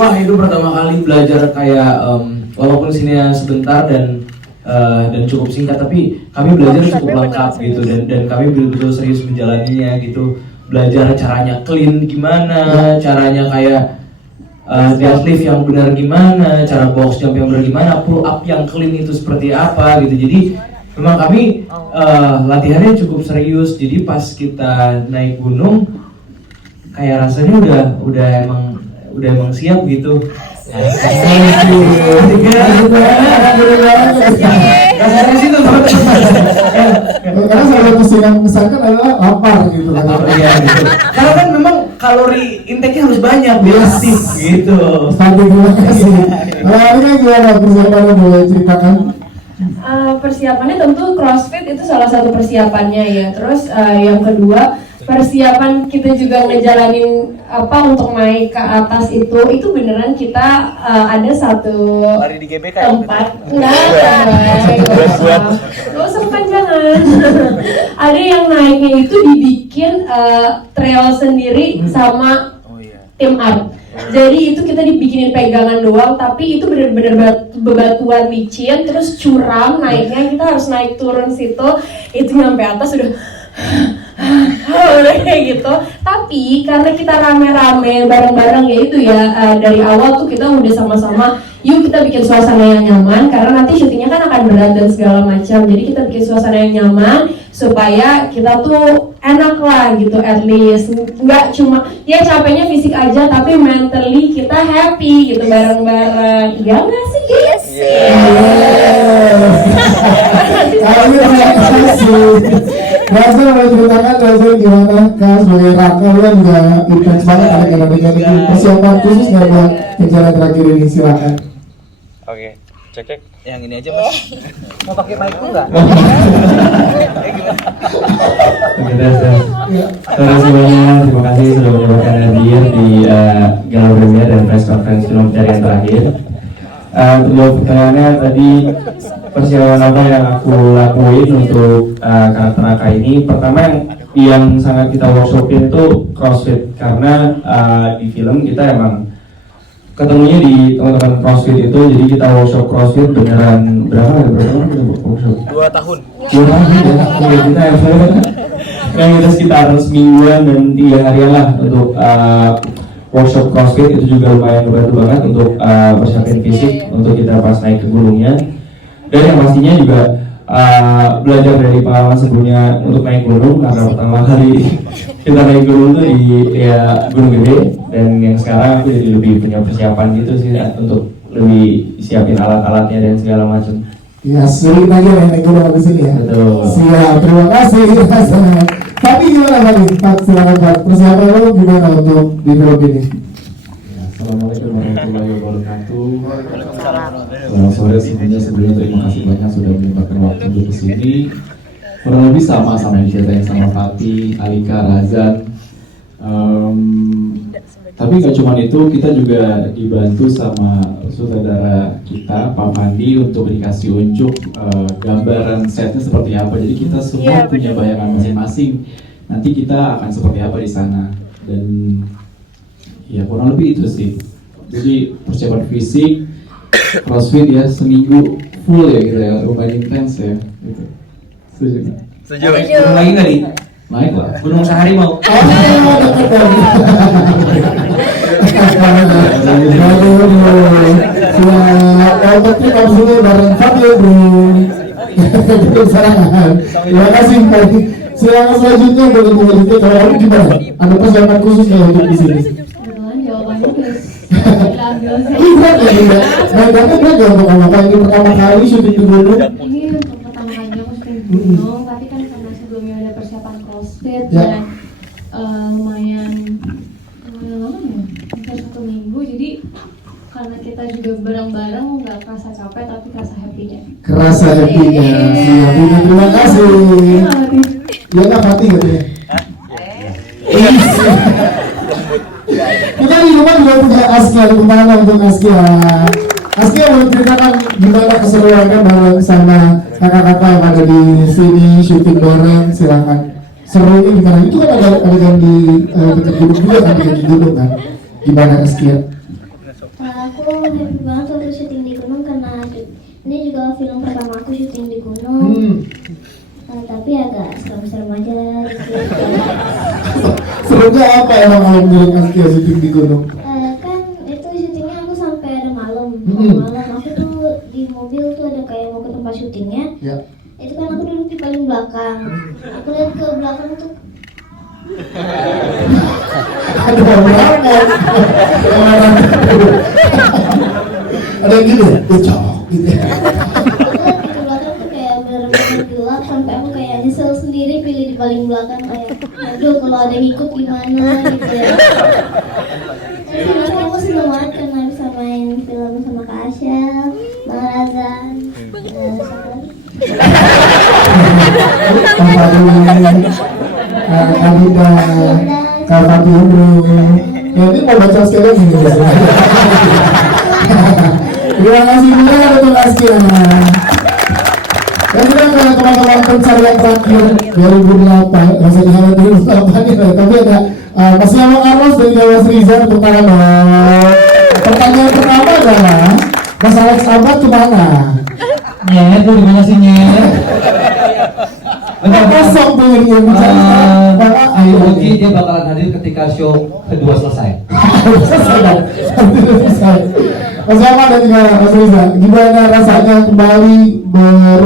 wah itu pertama kali belajar kayak walaupun sininya sebentar dan cukup singkat, tapi kami belajar cukup lengkap gitu dan kami betul-betul serius menjalaninya gitu. Belajar caranya clean gimana, caranya kayak deadlift yang benar gimana, cara box jump yang benar gimana, pull up yang clean itu seperti apa gitu. Jadi memang kami latihannya cukup serius. Jadi pas kita naik gunung kayak rasanya udah emang siap gitu. Karena salah satu yang misalkan adalah lapar gitu kan. Iya gitu. Karena kan memang kalori intake-nya harus banyak biar aktif gitu. Terima kasih. Ini kan gimana persiapannya, boleh ceritakan? Persiapannya tentu CrossFit itu salah satu persiapannya ya. Terus yang kedua, persiapan kita juga ngejalanin untuk naik ke atas itu beneran kita ada satu Lari di GBK tempat nggak usah kepanjangan. Ada yang naiknya itu dibikin trail sendiri sama tim art. Jadi itu kita dibikinin pegangan doang, tapi itu bener-bener bebatuan licin, terus curam naiknya, kita harus naik turun situ, itu nyampe atas udah kayak gitu. Tapi karena kita rame-rame bareng-bareng ya itu ya, dari awal tuh kita udah sama-sama yuk kita bikin suasana yang nyaman, karena nanti syutingnya kan akan berat dan segala macam. Jadi kita bikin suasana yang nyaman supaya kita tuh enak lah gitu, at least nggak cuma ya capeknya fisik aja, tapi mentally kita happy gitu bareng-bareng. Ya nggak sih guys? Raza boleh ceritakan Raza gimana kan sebagai Raka, lu kan juga intens banget kadang-kadang persiapan khusus nggak buat pencarian terakhir ini, silakan. Oke, cek yang ini aja mas. Mau pakai mic enggak? Halo semuanya, terima kasih sudah menyempatkan hadir di gala premier dan press conference film pencarian terakhir. Untuk jawab pertanyaannya tadi, persiapan apa yang aku lakuin untuk karakter Raka ini? Pertama yang sangat kita workshopin itu CrossFit, karena di film kita emang ketemunya di teman-teman CrossFit itu, jadi kita workshop CrossFit beneran berapa workshop? 2 tahun. 2 tahun ya, kita yang kita sekitar semingguan dan 3 harian lah untuk workshop CrossFit. Itu juga lumayan membantu banget untuk persiapan fisik untuk kita pas naik ke gunungnya. Dan yang pastinya juga belajar dari pengalaman sebelumnya untuk naik gunung, karena pertama kali kita naik gunung tuh di Gunung Gede, dan yang sekarang aku jadi lebih punya persiapan gitu sih untuk lebih siapin alat-alatnya dan segala macam. Ya, sulit aja naik gunung habis ini ya. Betul. Siap, terima kasih. Tapi gimana Pak? Silakan Pak. Persiapan lo gimana untuk di film ini? Assalamualaikum warahmatullahi wabarakatuh. Selamat sore semuanya. Sebelumnya terima kasih banyak sudah menyempatkan waktu untuk kesini. Kurang lebih sama yang diceritain sama Fatih, Alika, Razan. Tapi gak cuma itu, kita juga dibantu sama sutradara kita, Pak Fandi, untuk dikasih unjuk gambaran setnya seperti apa. Jadi kita semua punya bayangan masing-masing. Nanti kita akan seperti apa di sana. Dan ya kurang lebih itu sih. Jadi persiapan fisik, CrossFit ya seminggu full ya gitu ya, lumayan intens ya. Gitu. Setuju nggak? Setuju. Gunung lagi nggak nih? Naik lah. Gunung sehari mau. Terima kasih Pak. Silakan selanjutnya boleh dilanjutkan. Kalau kamu gimana? Ada persiapan khusus nggak untuk di sini? Kebetulan jawabannya udah diambil Nah, tapi berat ya untuk apa? Ini pertama kali syuting di gunung. Ini untuk pertama kalinya aku syuting di gunung, tapi kan karena sebelumnya ada persiapan CrossFit dan lumayan lama ya, hampir 1 minggu. Jadi karena kita juga bareng-bareng nggak kerasa capek tapi kerasa happy-nya. Kerasa happy-nya. Terima kasih. Iya nggak Fatih gitu ya? Kita di rumah juga punya Askia, di mana untuk Askia? Askia mau ceritakan gimana keseruannya bareng sama kakak-kakak yang ada di sini syuting bareng, silakan. Seru ini gimana? Itu kan ada adegan di dekat gunung juga kan, di gunung kan? Gimana Askia? Aku happy banget waktu syuting di gunung karena ini juga film pertama aku syuting di gunung. Tapi agak serem-serem aja gitu. Serunya apa emang kalau menurut Askia syuting di gunung? Kan itu syutingnya aku sampai ada malam. Malam aku tuh di mobil tuh ada kayak mau ke tempat syutingnya. Ya. Itu kan aku duduk di paling belakang. Aku lihat ke belakang tuh. Ada orang ada yang gitu ya? Cocok gitu ya. Di belakang tuh kayak bener-bener gelap sampai aku kayak nyesel sendiri pilih di paling belakang kayak aduh kalau ada yang ikut gimana gitu ya. Tapi sebenarnya aku seneng banget karena bisa main film sama Kak Asya, Bang Razan, siapa lagi? Kabida, Kakak Biru. Ya ini mau baca sekali lagi nih. Terima kasih banyak untuk Askia. Dan kita ke teman-teman pencarian terakhir 2008, masih di hari 2008 ini, tapi ada masih Abang Carlos dan juga Mas Rizal untuk tangan dong. Pertanyaan pertama adalah Mas Alex Abad kemana? Nyer, lu dimana sih Nyer? Kosong tuh yang bicara. Ayo Oki dia bakalan hadir ketika show kedua selesai. Selesai. Mas Ahmad dan juga Mas Riza, gimana rasanya kembali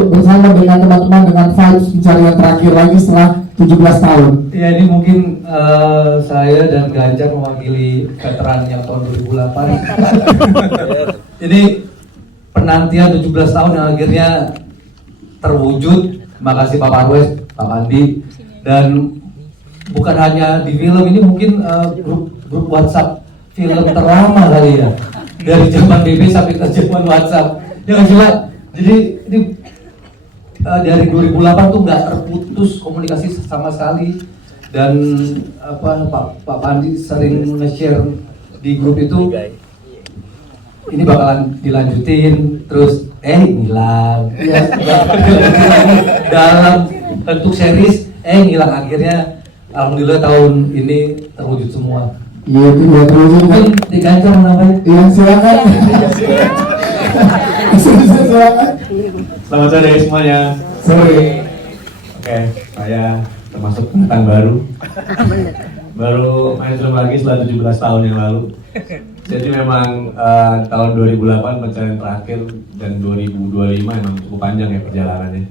bersama dengan teman-teman dengan vibes pencarian terakhir lagi setelah 17 tahun? Ya ini mungkin saya dan Ganjar mewakili veteran yang tahun 2008. Ini penantian 17 tahun yang akhirnya terwujud. Makasih Pak Parwes, Pak Andi, dan bukan hanya di film ini, mungkin grup WhatsApp film terlama kali ya, dari zaman BB sampai ke zaman WhatsApp. Ya gila. Jadi ini dari 2008 tuh nggak terputus komunikasi sama sekali, dan Pak Andi sering nge-share di grup itu. Ini bakalan dilanjutin terus hilang ya, dalam bentuk series hilang akhirnya alhamdulillah tahun ini terwujud semua. Iya itu ya terwujud. Mungkin diganjar namanya. Iya silakan. Silakan. Selamat sore semuanya. Sore. Oke, saya termasuk pendatang baru main film lagi setelah 17 tahun yang lalu. Jadi memang tahun 2008 pencarian terakhir dan 2025 memang cukup panjang ya perjalanannya.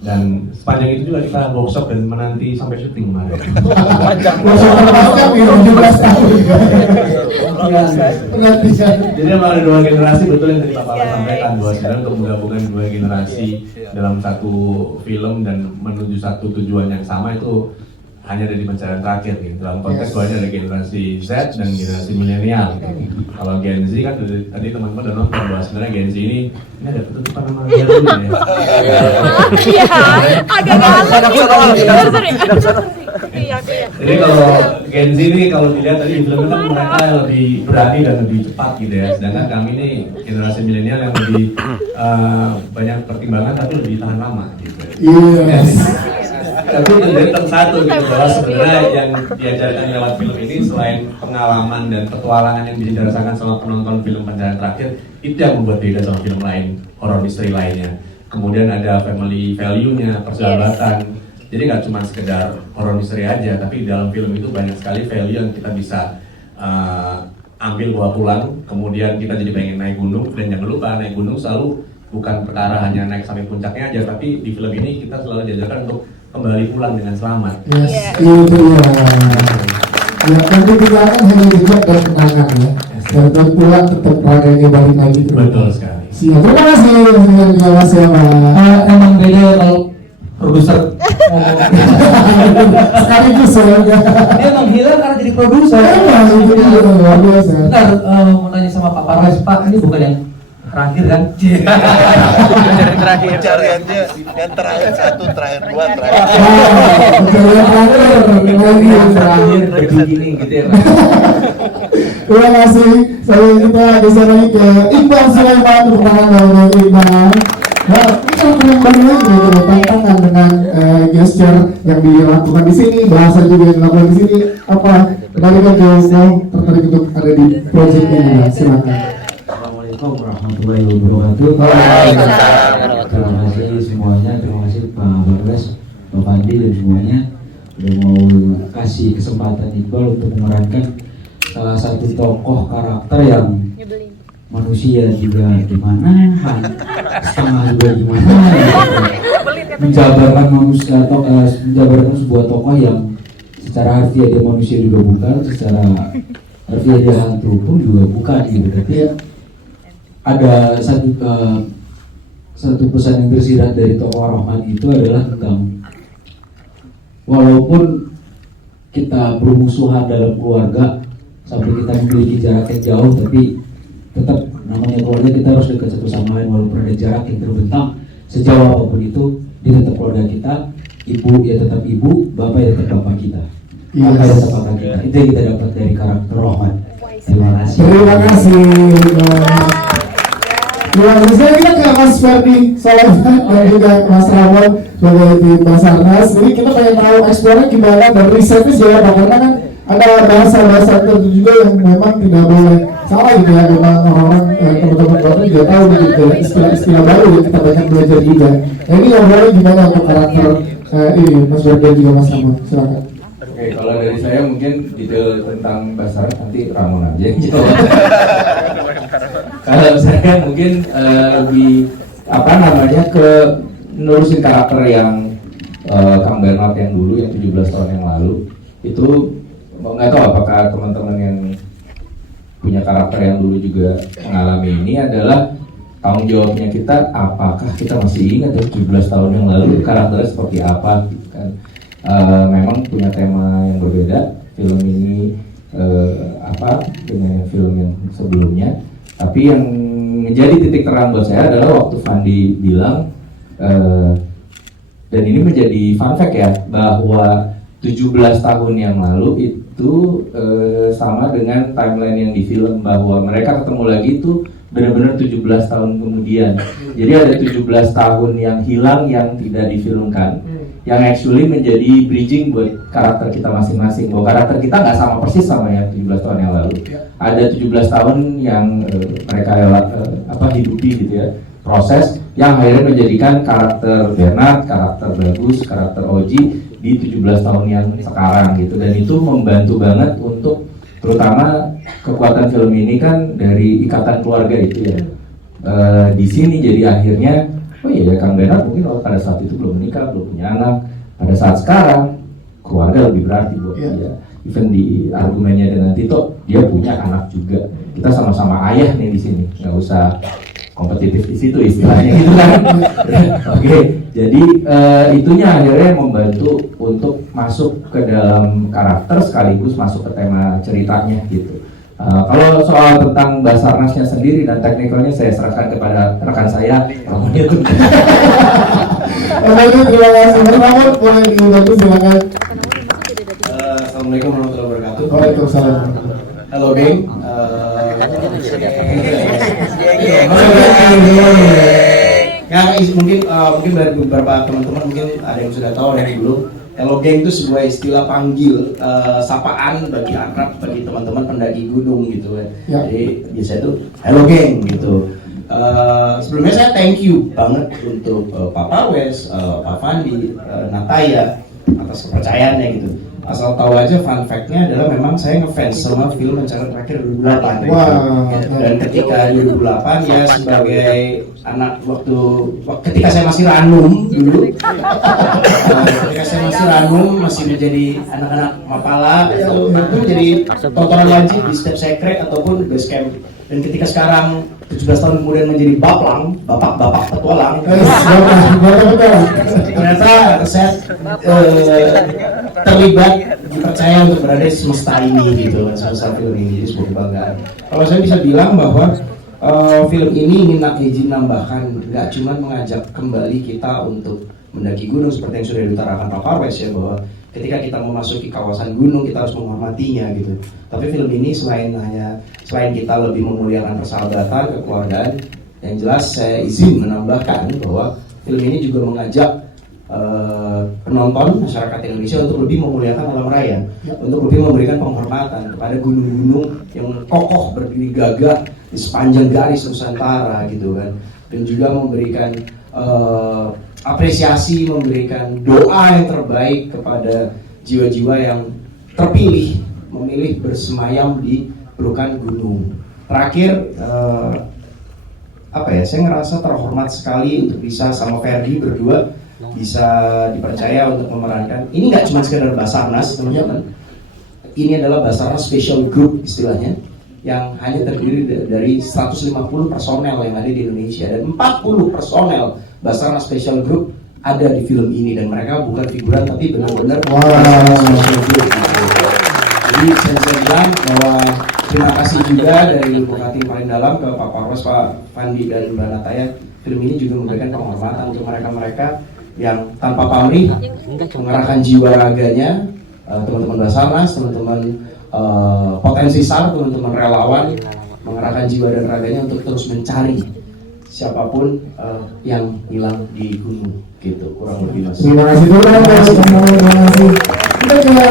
Dan sepanjang itu juga kita workshop dan menanti sampai syuting kemarin. Jadi memang ada dua generasi, betul yang tadi Pak Pala sampaikan, bahwa sekarang untuk menggabungkan dua generasi dalam satu film dan menuju satu tujuan yang sama itu hanya ada di pencarian terakhir gitu. Dalam konteks bahwa ada generasi Z dan generasi milenial gitu. Kalau Gen Z kan tadi teman-teman udah nonton bahwa sebenarnya Gen Z ini ada ketutupan nama Gen Z ya. Iya, agak Jadi kalau Gen Z ini kalau dilihat tadi di film itu kan mereka lebih berani dan lebih cepat gitu ya. Sedangkan kami ini generasi milenial yang lebih banyak pertimbangan tapi lebih tahan lama gitu. Yes. Tapi tentang satu gitu bahwa sebenarnya yang diajarkan lewat film ini selain pengalaman dan petualangan yang bisa dirasakan sama penonton film pencarian terakhir, itu yang membuat beda sama film lain, horror misteri lainnya. Kemudian ada family value-nya, persahabatan. Jadi nggak cuma sekedar horror misteri aja, tapi di dalam film itu banyak sekali value yang kita bisa ambil bawa pulang. Kemudian kita jadi pengen naik gunung, dan jangan lupa naik gunung selalu bukan perkara hanya naik sampai puncaknya aja, tapi di film ini kita selalu diajarkan untuk kembali pulang dengan selamat. Yes, itu ya. Ya, yang ketinggalan hanya jejak dan kenangan ya. Dan pulang tetap raganya balik lagi terus. Betul sekali. Siap. Terima kasih Mas Yama. Emang beda kalau produser sekaligus ya. Dia emang hilang karena jadi produser. Emang itu dia luar biasa. Bentar, mau nanya sama Pak Parwes, Pak, ini bukan yang terakhir kan? Pencariannya yang terakhir 1, terakhir 2, terakhir. Terakhir begini gitu ya. Terima kasih. Saya kita geser lagi ke Iqbal Sulaiman, tepuk tangan dari Iqbal. Nah, kita keren banget gitu, tantangan dengan gesture yang dilakukan di sini, bahasa juga yang dilakukan di sini. Apa? Kembalikan ke saya tertarik untuk ada di project ini. Silakan. Assalamualaikum warahmatullahi wabarakatuh. Terima kasih semuanya, terima kasih Pak Bagas, Pak Fandi dan semuanya udah mau kasih kesempatan Iqbal untuk memerankan salah satu tokoh karakter yang manusia juga gimana, setengah juga gimana, menjabarkan manusia atau menjabarkan sebuah tokoh yang secara harfiah dia manusia juga bukan, secara harfiah dia hantu pun juga bukan gitu. Tapi ada satu pesan yang tersirat dari tokoh Rahman itu adalah tentang walaupun kita bermusuhan dalam keluarga sampai kita memiliki jarak yang jauh, tapi tetap namanya keluarga kita harus dekat satu sama lain walaupun ada jarak yang terbentang sejauh apapun itu, dia tetap keluarga kita. Ibu ya tetap ibu, bapak ya tetap bapak kita, kakak ya tetap kakak kita. Itu yang kita dapat dari karakter Rahman. Terima kasih. Terima kasih. Terima kasih. Saya kita ke Mas Ferdi Sulaiman dan juga Mas Ramon sebagai tim Basarnas. Jadi kita pengen tahu eksplornya gimana dan risetnya siapa, karena kan ada bahasa-bahasa tertentu juga yang memang tidak boleh salah gitu ya. Memang orang-orang teman-teman keluarga juga tahu gitu ya, istilah-istilah baru yang kita banyak belajar juga. Nah, ini ngobrolnya gimana untuk karakter ini Mas Ferdi dan juga Mas Ramon. Silakan. Oke, kalau dari saya mungkin detail tentang Basarnas nanti Ramon aja yang jawab. Kalau saya mungkin lebih ke nerusin karakter yang Kang Bernard yang dulu yang 17 tahun yang lalu itu. Nggak tahu apakah teman-teman yang punya karakter yang dulu juga mengalami ini adalah tanggung jawabnya kita, apakah kita masih ingat ya 17 tahun yang lalu karakternya seperti apa kan. Memang punya tema yang berbeda film ini dengan film yang sebelumnya, tapi yang menjadi titik terang buat saya adalah waktu Fandi bilang dan ini menjadi fun fact ya, bahwa 17 tahun yang lalu itu sama dengan timeline yang di film, bahwa mereka ketemu lagi itu benar-benar 17 tahun kemudian. Jadi ada 17 tahun yang hilang yang tidak difilmkan, yang actually menjadi bridging buat karakter kita masing-masing, bahwa karakter kita nggak sama persis sama yang 17 tahun yang lalu. Ada 17 tahun yang mereka hidupi gitu ya, proses yang akhirnya menjadikan karakter Bernard, karakter Bagus, karakter Oji di 17 tahun yang sekarang gitu. Dan itu membantu banget untuk, terutama kekuatan film ini kan dari ikatan keluarga itu ya. Di sini jadi akhirnya, oh iya ya, Kang Bernard mungkin pada saat itu belum menikah, belum punya anak. Pada saat sekarang keluarga lebih berarti buat dia. Even di argumennya dengan Tito, dia punya anak juga. Kita sama-sama ayah nih di sini, nggak usah kompetitif di situ istilahnya gitu kan. Oke. Jadi itunya akhirnya membantu untuk masuk ke dalam karakter sekaligus masuk ke tema ceritanya gitu. Kalau soal tentang Basarnasnya sendiri dan teknikalnya saya serahkan kepada rekan saya, Ramon itu. Terima kasih. Ramon boleh dibantu silakan. Assalamualaikum warahmatullahi wabarakatuh. Waalaikumsalam. Halo geng. Mungkin dari beberapa teman-teman mungkin ada yang sudah tahu dari dulu. Hello Geng itu sebuah istilah panggil, sapaan bagi akrab, bagi teman-teman pendaki gunung gitu ya. Jadi biasa itu Hello Geng gitu. Sebelumnya saya thank you banget untuk Pak Parwes, Pak Fandi, Nataya atas kepercayaannya gitu. Asal tahu aja fun fact-nya adalah memang saya ngefans sama film Pencarian Terakhir 2008. Dan ketika 2008 ya sebagai anak ketika saya masih ranum dulu, ketika saya masih ranum, masih menjadi anak-anak Mapala, itu menjadi tontonan wajib di setiap sekret ataupun base camp. Dan ketika sekarang 17 tahun kemudian menjadi baplang, bapak petualang, ternyata saya terlibat, dipercaya untuk berada di semesta ini gitu, semesta film ini, jadi sebuah kebanggaan. Kalau saya bisa bilang bahwa film ini ingin nambahkan, nggak cuma mengajak kembali kita untuk mendaki gunung seperti yang sudah diutarakan Pak Parwes ya, bahwa ketika kita memasuki kawasan gunung kita harus menghormatinya gitu. Tapi film ini selain kita lebih memuliakan persahabatan, kekeluargaan, yang jelas saya izin menambahkan bahwa film ini juga mengajak penonton masyarakat Indonesia untuk lebih memuliakan alam raya, untuk lebih memberikan penghormatan kepada gunung-gunung yang kokoh berdiri gagah di sepanjang garis Nusantara gitu kan, dan juga memberikan apresiasi, memberikan doa yang terbaik kepada jiwa-jiwa yang terpilih memilih bersemayam di pelukan gunung. Terakhir saya ngerasa terhormat sekali untuk bisa sama Ferdi berdua bisa dipercaya untuk memerankan. Ini nggak cuma sekedar Basarnas teman-teman, ini adalah Basarnas Special Group istilahnya, yang hanya terdiri dari 150 personel yang ada di Indonesia, dan 40 personel Basarnas Special Group ada di film ini, dan mereka bukan figuran tapi benar-benar special group. Jadi saya bilang bahwa terima kasih juga dari lubuk hati paling dalam ke Pak Parwas, Pak Fandi, dan Mbak Nataya. Film ini juga memberikan penghormatan untuk mereka-mereka yang tanpa pamrih mengerahkan jiwa raganya, teman-teman Basarnas, teman-teman potensi SAR, teman-teman relawan mengerahkan jiwa dan raganya untuk terus mencari siapapun yang hilang di gunung gitu, kurang lebih Mas. Terima kasih terima kasih. Kita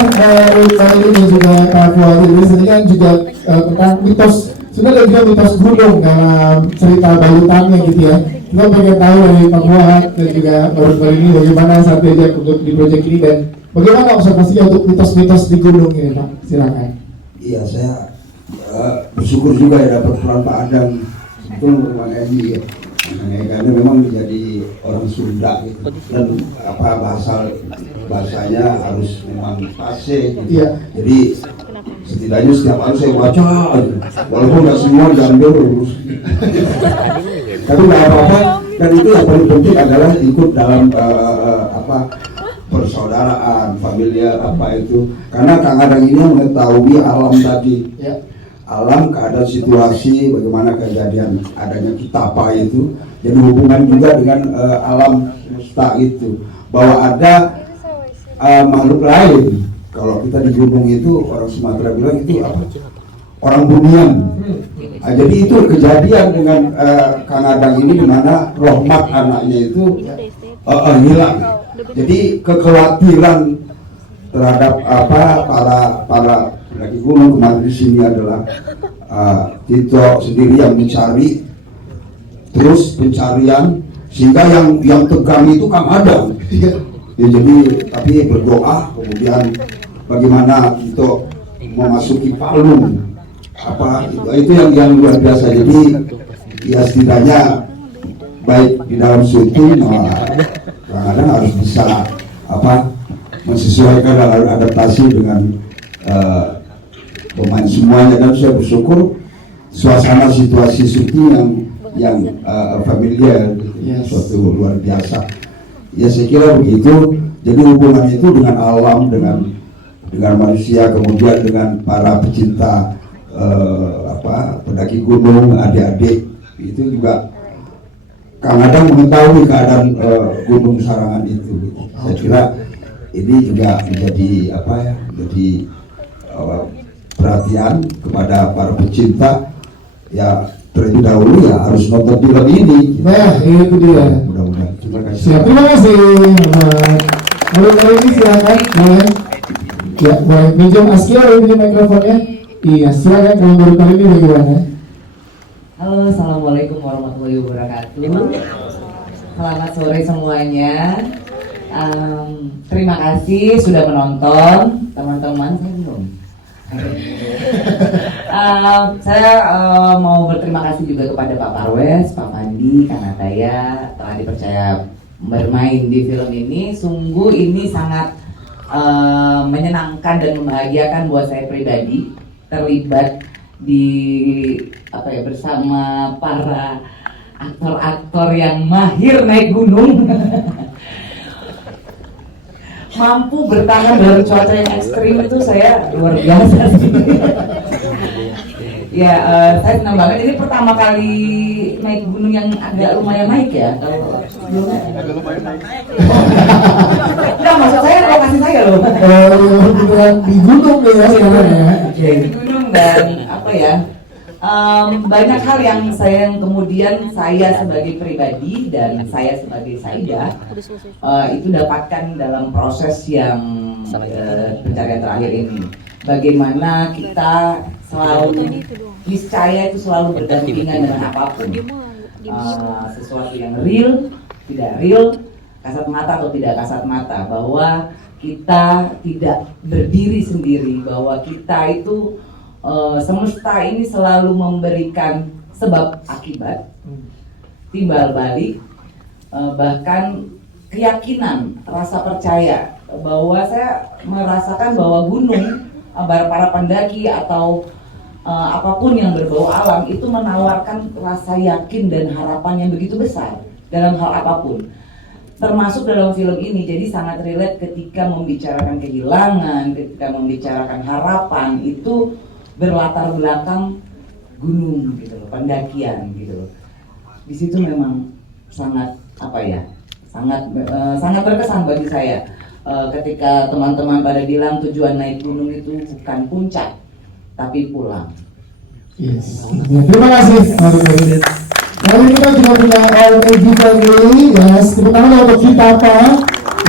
Pak Ili dan juga Pak Fuadi ini kan juga tentang mitos, sebenarnya juga mitos gunung dalam cerita balutannya gitu ya. Kita pengen tahu dari Pak Fuad dan juga Baru ini bagaimana strategi untuk di proyek ini dan bagaimana observasinya untuk mitos-mitos di gunung ini Pak, silakan. Iya, saya bersyukur juga ya dapat peran Pak Adam itu Bang Edi ya. Karena memang menjadi orang Sunda gitu, dan bahasanya harus memang fase gitu. Iya. Jadi setidaknya setiap hari saya baca gitu. Walaupun nggak semua diambil urus. Tapi nggak apa-apa, dan itu yang paling penting adalah ikut dalam persaudaraan, familiar itu. Karena Kang Adang ini mengetahui alam tadi. Ya. Alam, keadaan situasi, bagaimana kejadian adanya kitapa itu, jadi hubungan juga dengan alam semesta itu, bahwa ada makhluk lain. Kalau kita di gunung itu, orang Sumatera bilang itu apa? Orang bunian. Jadi itu kejadian dengan Kang Adang ini, di mana rahmat anaknya itu hilang. Jadi kekhawatiran terhadap para pendaki gunung kemarin di sini adalah Tito sendiri yang mencari, terus pencarian, sehingga yang tegang itu Kang Adang. Ya, jadi tapi berdoa, kemudian bagaimana Tito memasuki palung itu yang luar biasa. Jadi ya setidaknya baik di dalam syuting Kang Adang harus bisa menyesuaikan dan adaptasi dengan pemain semuanya, dan saya bersyukur suasana situasi syuting yang familiar, suatu luar biasa. Ya saya kira begitu. Jadi hubungan itu dengan alam, dengan manusia, kemudian dengan para pecinta pendaki gunung, adik-adik itu juga Kang Adang mengetahui keadaan gunung Sarangan itu. Saya kira ini juga menjadi perhatian kepada para pecinta ya, terlebih dahulu ya harus nonton film ini. Nah itu dia. Mudah-mudahan. Terima kasih. Siap, terima kasih. Halo kali ini silakan. Ya, boleh pinjam Askia, boleh pinjam mikrofonnya. Iya, silakan. Kalau baru kali ini bagaimana? Halo, assalamualaikum warahmatullahi wabarakatuh. Selamat sore semuanya. Terima kasih sudah menonton, teman-teman. Saya belum. Saya mau berterima kasih juga kepada Pak Parwes, Pak Fandi, Kang Nataya telah dipercaya bermain di film ini. Sungguh ini sangat menyenangkan dan membahagiakan buat saya pribadi, terlibat di bersama para aktor-aktor yang mahir naik gunung. Mampu bertahan dalam cuaca yang ekstrim itu saya luar biasa sih. Ya, saya senang banget. Ini pertama kali naik gunung yang agak lumayan naik ya. Kalau Agak lumayan naik. Enggak, maksud saya lokasi saya loh. Kebetulan di gunung ya sekarang ya. Di gunung dan apa ya? Banyak hal yang kemudian saya sebagai pribadi dan saya sebagai Saidah itu dapatkan dalam proses yang pencarian terakhir ini. Bagaimana kita selalu niscaya itu selalu berdampingan dengan apapun, sesuatu yang real, tidak real, kasat mata atau tidak kasat mata, bahwa kita tidak berdiri sendiri, bahwa kita itu semesta ini selalu memberikan sebab akibat, timbal balik, bahkan keyakinan, rasa percaya, bahwa saya merasakan bahwa gunung, para pendaki atau apapun yang berbau alam itu menawarkan rasa yakin dan harapan yang begitu besar dalam hal apapun, termasuk dalam film ini. Jadi sangat relate ketika membicarakan kehilangan, ketika membicarakan harapan, itu berlatar belakang gunung gitu loh, pendakian gitu loh. Di situ memang sangat sangat berkesan bagi saya ketika teman-teman pada bilang tujuan naik gunung itu bukan puncak tapi pulang. Yes. Ya, terima kasih. Kali ini kita juga punya OLG family, yes. Tepuk tangan untuk kita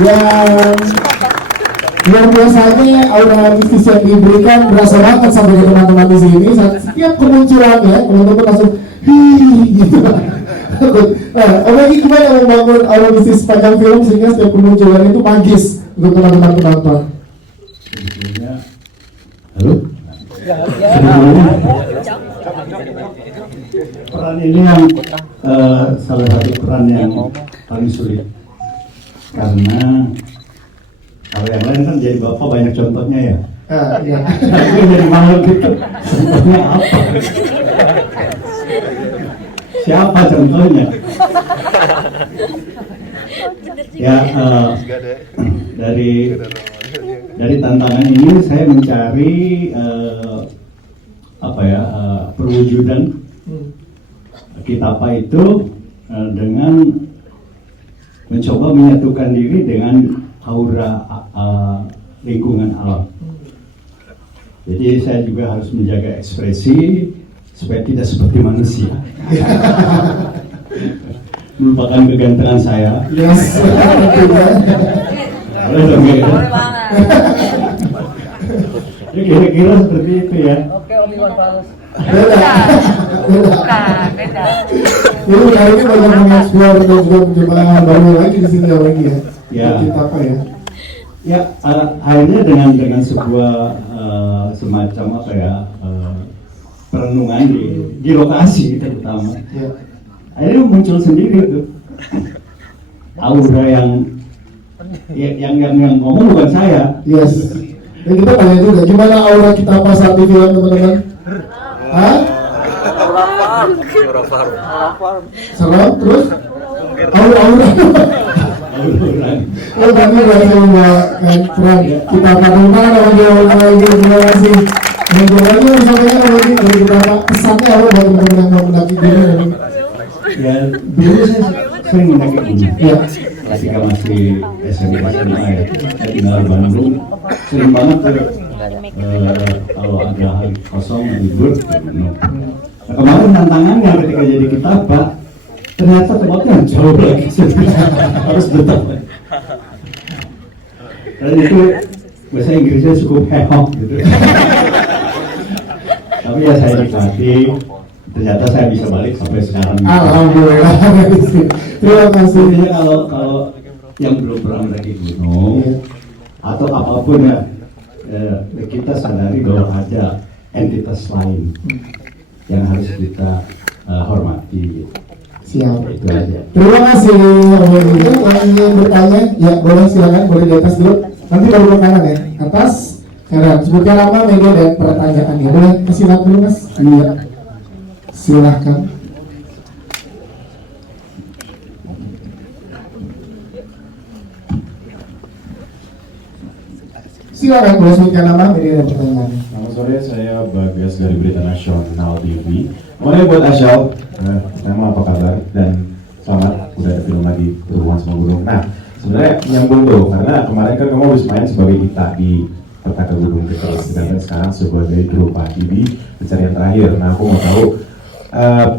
yang luar biasanya aura mistis yang diberikan berasa banget sampai ke teman-teman di sini. Setiap kemunculannya teman-teman langsung gitu. Nah, OLG gimana membangun aura mistis sepanjang film sehingga setiap kemunculan itu magis untuk teman-teman penonton. Halo? Peran ini yang salah satu peran yang paling sulit, karena kalau yang lain kan jadi bapak banyak contohnya ya. Iya. Tapi jadi malu gitu. Contohnya apa? Siapa contohnya? Ya dari tantangan ini saya mencari perwujudan Kitapa itu dengan mencoba menyatukan diri dengan aura lingkungan alam. Jadi saya juga harus menjaga ekspresi supaya tidak seperti manusia. Melupakan kegantengan saya. Yes. Ya kira-kira seperti itu ya. Oke, Om Iwan Fals. Beda. Jadi hari ini banyak mengeksplor dan juga mencoba hal baru lagi di sini lagi ya. Ya. Kita apa ya? Ya, akhirnya dengan sebuah semacam perenungan di lokasi terutama. Ya. Akhirnya muncul sendiri tuh aura yang ngomong bukan saya. Yes. Dan kita tanya juga gimana aura kita pas saat di film teman-teman? Hah? Aura farm. Serem terus? Aura. Oh kami berhasil membawakan peran kita bagaimana nama dia terima kasih. Dan jawabannya misalnya lagi dari kita pesannya apa buat teman-teman yang mau mendaki gunung? Ya dulu saya sering mendaki gunung. Ya. Ketika masih SMA ya, saya tinggal di Bandung, sering banget kalau ada hari kosong libur. Nah, kemarin tantangannya ketika jadi Kitapa, ternyata tempatnya jauh lagi, harus betah. Dan itu bahasa Inggrisnya cukup hehok gitu. Tapi ya saya nikmati. Ternyata saya bisa balik sampai sekarang. Alhamdulillah. Terima kasih. Kalau yang belum pernah mendaki gunung atau apapun ya, kita sadari bahwa ada entitas lain yang harus kita hormati. Siap. Itu aja. Terima kasih. Yang ingin bertanya, ya boleh silakan, boleh di atas dulu. Nanti baru ke kanan ya, atas kanan. Sebutkan nama, media dan pertanyaannya. Boleh kasih lihat dulu mas. Iya. Silahkan. Silakan boleh sebutkan nama, media dan pertanyaannya. Selamat sore, saya Bagas dari Berita Nasional TV. Mulai buat Asyal, nama apa kabar? Dan selamat udah ada film lagi berhubungan sama gunung. Nah sebenarnya nyambung tuh karena kemarin kan kamu habis main sebagai Ita di Petaka Gunung Kidul, sedangkan sekarang sebagai Drupadi di Pencarian Terakhir. Nah aku mau tahu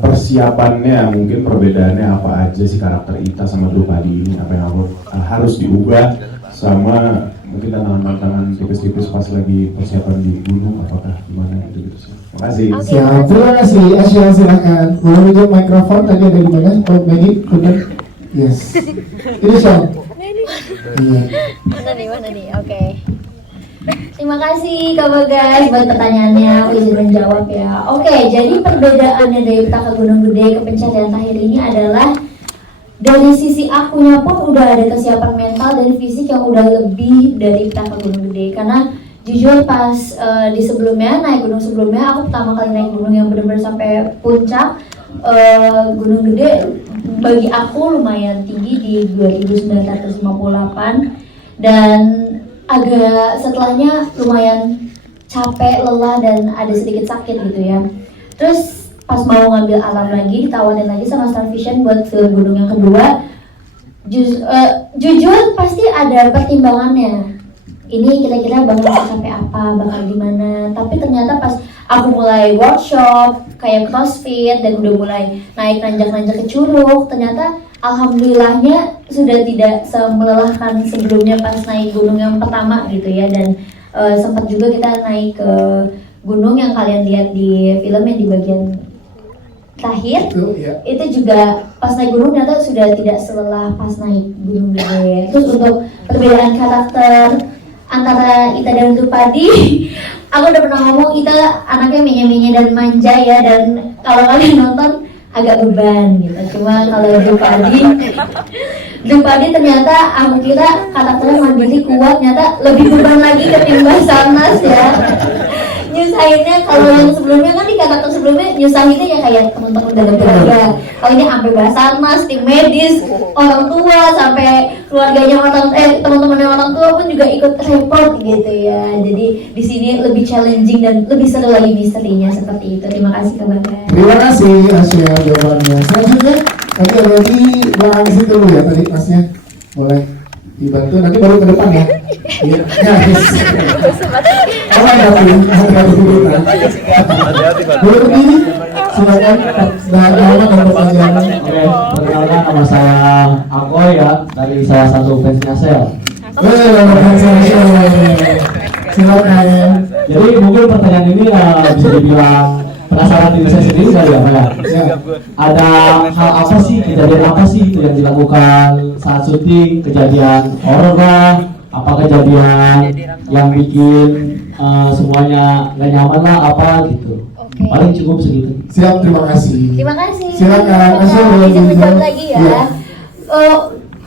persiapannya, mungkin perbedaannya apa aja sih karakter Ita sama Drupadi ini, apa yang harus diubah, sama mungkin tantangan tipis-tipis pas lagi persiapan di gunung, apakah gimana gitu sih. Terima kasih. Siap, terima kasih. Asya, silakan. Boleh minjem mikrofon tadi ada di mana? Oh, Maggie, kemudian. Yes. Ini Syam. Iya. Mana nih? Oke. Terima kasih Kak Bagas buat pertanyaannya, aku izin menjawab ya. Oke, jadi perbedaannya dari Petaka Gunung Gede ke Pencarian Terakhir ini adalah dari sisi akunya pun udah ada kesiapan mental dan fisik yang udah lebih dari Petaka Gunung Gede. Karena jujur pas di sebelumnya, naik gunung sebelumnya, aku pertama kali naik gunung yang benar-benar sampai puncak Gunung Gede, bagi aku lumayan tinggi di 2958 dan agak setelahnya lumayan capek, lelah dan ada sedikit sakit gitu ya. Terus pas mau ngambil alam lagi, ditawarin lagi sama Star Vision buat ke gunung yang kedua. Jujur pasti ada pertimbangannya. Ini kira-kira bakal sampai apa, bakal gimana. Tapi ternyata pas aku mulai workshop kayak CrossFit dan udah mulai naik nanjak-nanjak ke Curug, ternyata alhamdulillahnya sudah tidak semelelahkan sebelumnya pas naik gunung yang pertama gitu ya. Dan sempat juga kita naik ke gunung yang kalian lihat di film yang di bagian terakhir. Itu juga pas naik gunung ternyata sudah tidak selelah pas naik gunung gede. Terus untuk perbedaan karakter antara Ita dan Drupadi, aku udah pernah ngomong Ita anaknya menye-menye dan manja ya, dan kalau kalian nonton agak beban gitu. Cuma kalau Drupadi ternyata aku kira karakternya mandiri kuat, ternyata lebih beban lagi ketimbang Basarnas ya. Nyusahinnya kalau yang sebelumnya kan di karakter sebelumnya nyusahinnya ya kayak teman-teman dalam keluarga. Kalau ini sampai Basarnas, tim medis, orang tua sampai keluarganya teman-temannya orang tua pun juga ikut repot gitu ya. Jadi di sini lebih challenging dan lebih seru lagi misterinya seperti itu. Terima kasih Kak Bagas. Terima kasih Asya jawabannya. Selanjutnya tadi ada lagi Bang Angsi dulu ya tadi Masnya. Boleh dibantu, nanti baru ke depan ya. Iya. Boleh berdiri, silakan. Nama dan pertanyaan. Oke, perkenalkan nama saya Ako ya, dari salah satu fansnya Sel. Silakan. Jadi mungkin pertanyaan ini bisa dibilang penasaran diri saya sendiri kali ya. Ada hal apa sih, kejadian apa sih itu yang dilakukan saat syuting, kejadian horor lah, apa kejadian yang bikin semuanya nggak nyaman lah apa gitu. Paling cukup segitu. Siap, terima kasih. Terima kasih. Silakan. Izin menjawab lagi ya.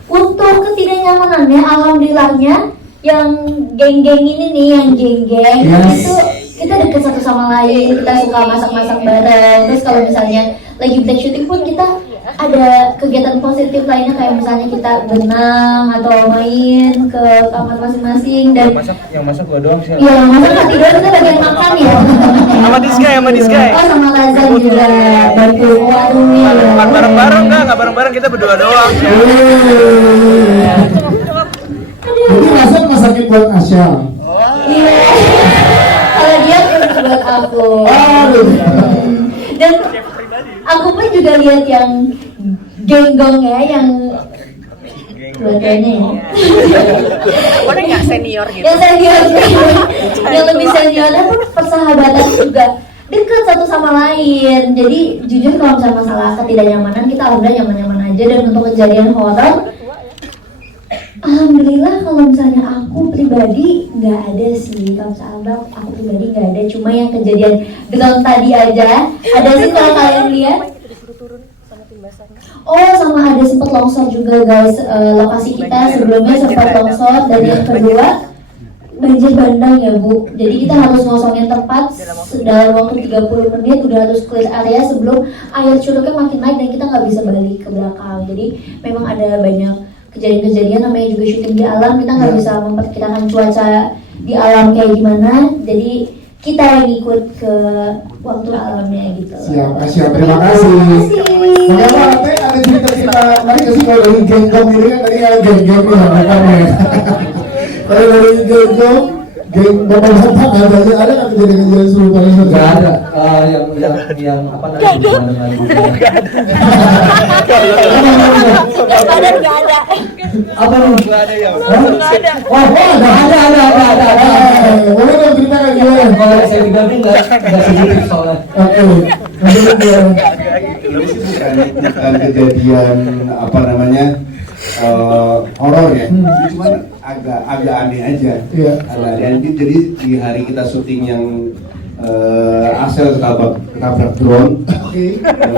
Untuk ketidaknyamanannya, alhamdulillahnya yang geng-geng ini nih, yang geng-geng itu kita deket satu sama lain, kita suka masak-masak bareng. Terus kalau misalnya lagi break syuting pun kita ada kegiatan positif lainnya, kayak misalnya kita berenang atau main ke kamar masing-masing. Dan yang masak gua doang sih. Iya, yang masak nanti doang, kita bagian makan ya. Sama Disguy. Oh, sama Lazan juga bantu warungnya ya. Bareng-bareng enggak bareng-bareng, kita berdua doang. Jadi Lazan masakin buat Asya. Iya. Kalau dia buat aku. Dan aku pun juga lihat yang genggong ya, yang keluarganya ya. Orang nggak senior gitu. Yang senior, yang lebih seniornya pun persahabatan juga dekat satu sama lain. Jadi jujur kalau misalnya masalah ketidaknyamanan, kita alhamdulillah nyaman-nyaman aja. Dan untuk kejadian horor, alhamdulillah kalau misalnya aku pribadi nggak ada sih. Kalau misalnya aku pribadi nggak ada, cuma yang kejadian drone tadi aja ada sih kalau kalian lihat. Oh, sama ada sempat longsor juga guys. Lokasi kita sebelumnya sempat longsor, dan yang kedua banjir bandang ya Bu. Jadi kita harus ngosongin tempat dalam waktu 30 menit, udah harus clear area sebelum air curugnya makin naik dan kita nggak bisa balik ke belakang. Jadi memang ada banyak kejadian-kejadian, namanya juga syuting di alam, kita nggak bisa memperkirakan cuaca di alam kayak gimana. Jadi kita yang ikut ke waktu alamnya gitu. Siap, Asya, terima kasih. Terima kasih. Ada cerita kita mari kasih kalau dari geng-gong ini kan tadi ada geng-geng nih ya. Kalau dari geng-gong, geng bapak-bapak katanya ada nggak kejadian-kejadian serupa ini? Nggak ada. Yang apa namanya? Apa lu? Nggak ada yang. Oh, ada. Boleh dong ceritakan gimana? Kalau saya digabung nggak sensitif soalnya. Oke. Bukan kejadian apa namanya horor ya, cuman agak aneh aja. Agak aneh. Jadi di hari kita syuting yang Asel ketabrak drone.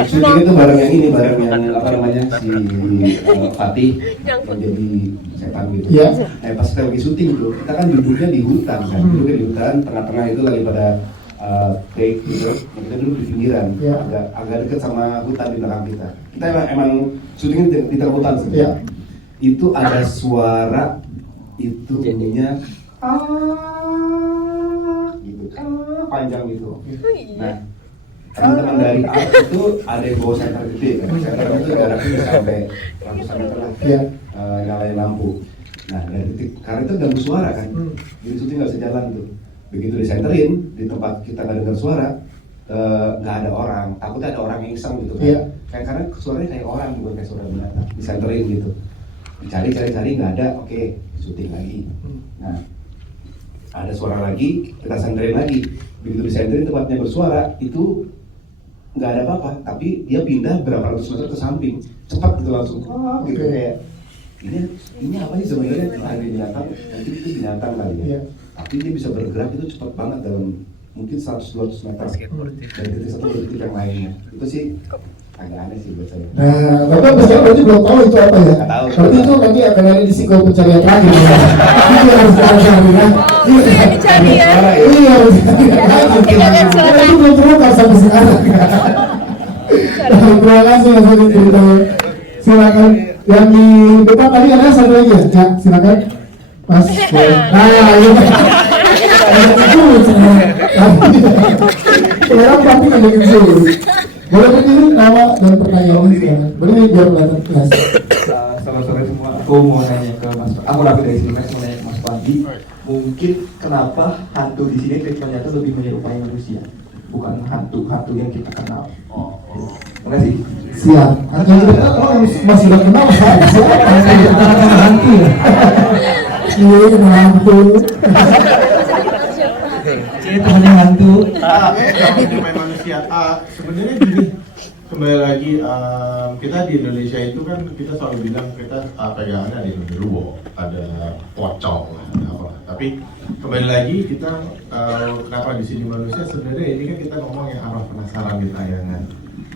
Syuting itu bareng yang ini, bareng yang apa namanya si Fatih yang jadi setan gitu. Nah pas kita lagi syuting tuh, kita kan duduknya di hutan kan, duduknya di hutan, tengah-tengah itu lagi pada take gitu, kita duduk di pinggiran, agak dekat sama hutan di belakang kita. Kita emang syutingnya di tengah hutan sih. Itu ada suara itu bunyinya gitu, panjang gitu. Nah teman-teman dari art itu ada yang bawa senter gede kan, senter itu jaraknya bisa sampai ratusan meter lah, nyalain lampu. Nah karena itu ganggu suara kan, jadi syuting nggak bisa jalan tuh. Begitu disenterin di tempat kita nggak dengar suara, nggak ada orang, takutnya ada orang yang iseng gitu kan. Karena suaranya kayak orang, bukan kayak suara binatang. Disenterin gitu, dicari nggak ada, oke, syuting lagi. Nah ada suara lagi, kita senterin lagi. Begitu disenterin tempatnya bersuara, itu nggak ada apa-apa, tapi dia pindah berapa ratus meter ke samping, cepat gitu langsung, gitu kayak ini apa sih sebenarnya? Ada binatang, mungkin itu binatang kali ya. Tapi dia bisa bergerak itu cepat banget dalam mungkin 100-200 meter dari titik satu ke titik yang lainnya. Itu sih agak aneh sih buat saya. Nah, Bapak sekarang berarti belum tahu itu apa ya? Nggak tahu. Berarti itu nanti akan ada di sequel pencarian terakhir ya? Itu harus dicari ya? Iya, dicari ya? Iya, harus dicari ya? Karena itu belum terungkap sampai sekarang. Terima kasih Mas Adi ceritanya. Silakan. Yang di depan tadi ada satu lagi ya? Ya, silakan. Mas, nah ini sulit sekarang pasti ngajakin sulit. Boleh berdiri nama dan pertanyaannya sekarang. Berdiri biar kelihatan kelas. Selamat sore semua. Aku mau nanya ke Mas, aku Rafi dari sini, mau nanya ke Mas Pandi. Mungkin kenapa hantu di sini ternyata lebih menyerupai manusia, bukan hantu yang kita kenal. Terima kasih. Siap. Yang kita masih udah kenal siapa? Hantu ya. Iya, hantu. Temennya hantu. Main manusia. Sebenarnya gini, kembali lagi kita di Indonesia itu kan kita selalu bilang kita pegangannya ada genderuwo, ada pocong, apa. Tapi kembali lagi kita kenapa di sini manusia? Sebenarnya ini kan kita ngomong yang arah penasaran di tayangan.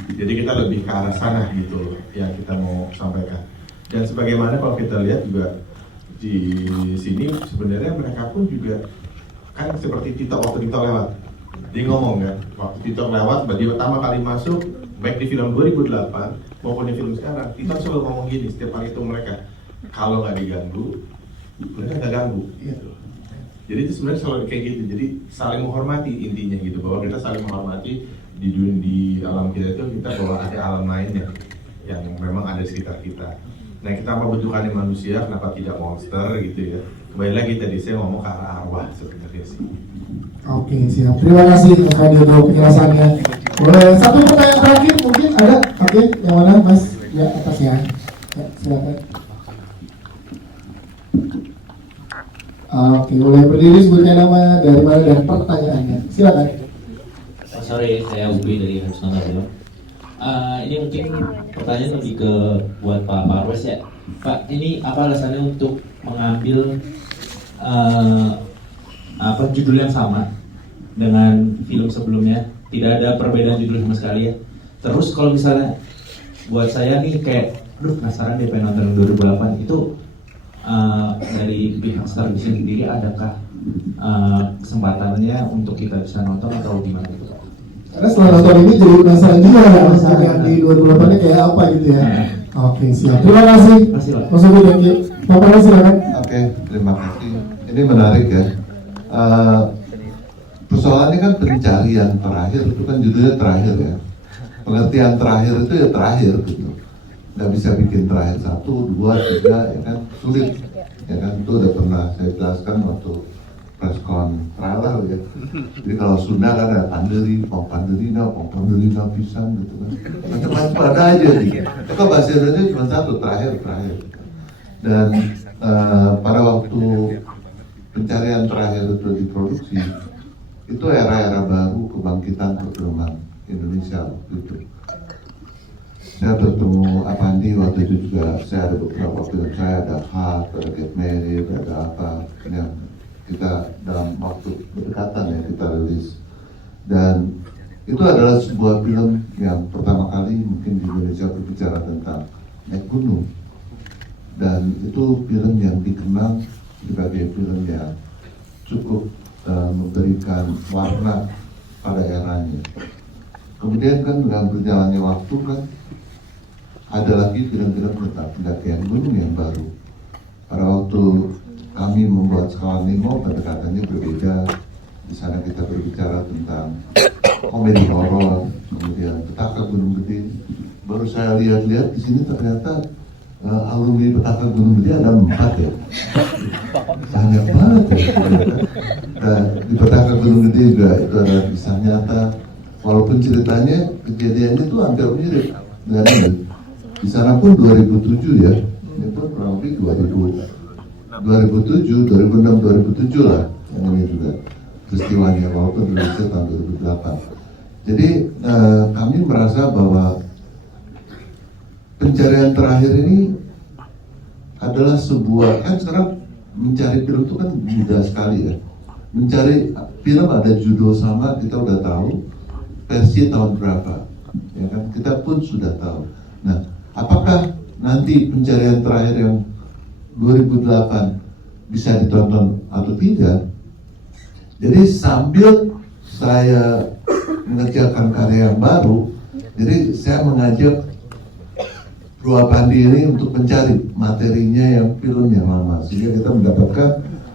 Jadi kita lebih ke arah sana gitu yang kita mau sampaikan. Dan sebagaimana kalau kita lihat juga di sini sebenarnya mereka pun juga kan seperti Tito waktu Tito lewat. Dia ngomong kan, waktu Tito lewat, dia pertama kali masuk, baik di film 2008 maupun di film sekarang, Tito selalu ngomong gini setiap hari itu mereka, kalau nggak diganggu, mereka nggak ganggu. Gitu. Jadi itu sebenarnya selalu kayak gitu. Jadi saling menghormati intinya gitu, bahwa kita saling menghormati di dunia di alam kita itu kita bahwa ada alam lainnya yang memang ada di sekitar kita. Nah kita membutuhkan manusia, kenapa tidak monster gitu ya. Kembali lagi tadi saya ngomong ke arah arwah sebenarnya sih. Oke, siap. Terima kasih Mas Fadi untuk penjelasannya. Boleh satu pertanyaan terakhir mungkin ada? Oke, yang mana Mas? Ya, atas ya. Ya, silakan. Oke, boleh berdiri sebutkan nama dari mana dan pertanyaannya. Silakan. Sorry, saya Ubi dari Harusnama Film. Ini mungkin pertanyaan lebih ke buat Pak Parwes ya. Pak, ini apa alasannya untuk mengambil judul yang sama dengan film sebelumnya? Tidak ada perbedaan judul sama sekali ya. Terus kalau misalnya buat saya nih kayak, penasaran deh pengen nonton 2008 itu dari pihak Star Vision sendiri adakah kesempatannya untuk kita bisa nonton atau gimana itu Pak? Karena setelah nonton ini jadi penasaran juga yang di 2008 nya kayak apa gitu ya. Oke, siap. Terima kasih. Mas Ubi dan Bapak silakan. Oke, terima kasih. Ini menarik ya. Persoalannya kan pencarian terakhir, itu kan judulnya terakhir ya. Pengertian terakhir itu ya terakhir gitu. nggak bisa bikin terakhir 1, 2, 3, ya kan sulit, ya kan itu udah pernah saya jelaskan waktu preskon trailer ya. Jadi kalau Sunda kan ada panderi, panderina pisang gitu kan, macam-macam ada aja nih. Kalau bahasa Indonesia cuma 1, terakhir. Dan pada waktu pencarian terakhir itu diproduksi, itu era baru kebangkitan perfilman Indonesia gitu. Saya bertemu Apandi waktu itu juga, saya ada beberapa film saya, ada Heart, ada Get Married, ada apa yang kita dalam waktu berdekatan ya kita rilis. Dan itu adalah sebuah film yang pertama kali mungkin di Indonesia berbicara tentang naik gunung. Dan itu film yang dikenal sebagai film yang cukup memberikan warna pada eranya. Kemudian kan dengan berjalannya waktu kan ada lagi film-film tentang pendakian gunung yang baru. Pada waktu kami membuat Skala Nemo, pendekatannya berbeda. Di sana kita berbicara tentang komedi horor, kemudian Petaka Gunung Gede. Baru saya lihat-lihat di sini ternyata alumni Petaka Gunung Gede ada 4 ya. Banyak banget ya. Nah, di Petaka Gunung Gede juga itu ada kisah nyata. Walaupun ceritanya, kejadiannya itu hampir mirip dengan ini. Di sana pun 2007 ya, ini pun kurang lebih 2007, 2006, 2007 lah yang ini juga peristiwanya, walaupun rilisnya tahun 2008. Jadi kami merasa bahwa pencarian terakhir ini adalah sebuah, kan sekarang mencari film itu kan mudah sekali ya. Mencari film ada judul sama, kita udah tahu versi tahun berapa, ya kan, kita pun sudah tahu. Nah, apakah nanti pencarian terakhir yang 2008 bisa ditonton atau tidak? Jadi sambil saya mengerjakan karya yang baru, jadi saya mengajak Bro Apandi ini untuk mencari materinya yang film yang lama, sehingga kita mendapatkan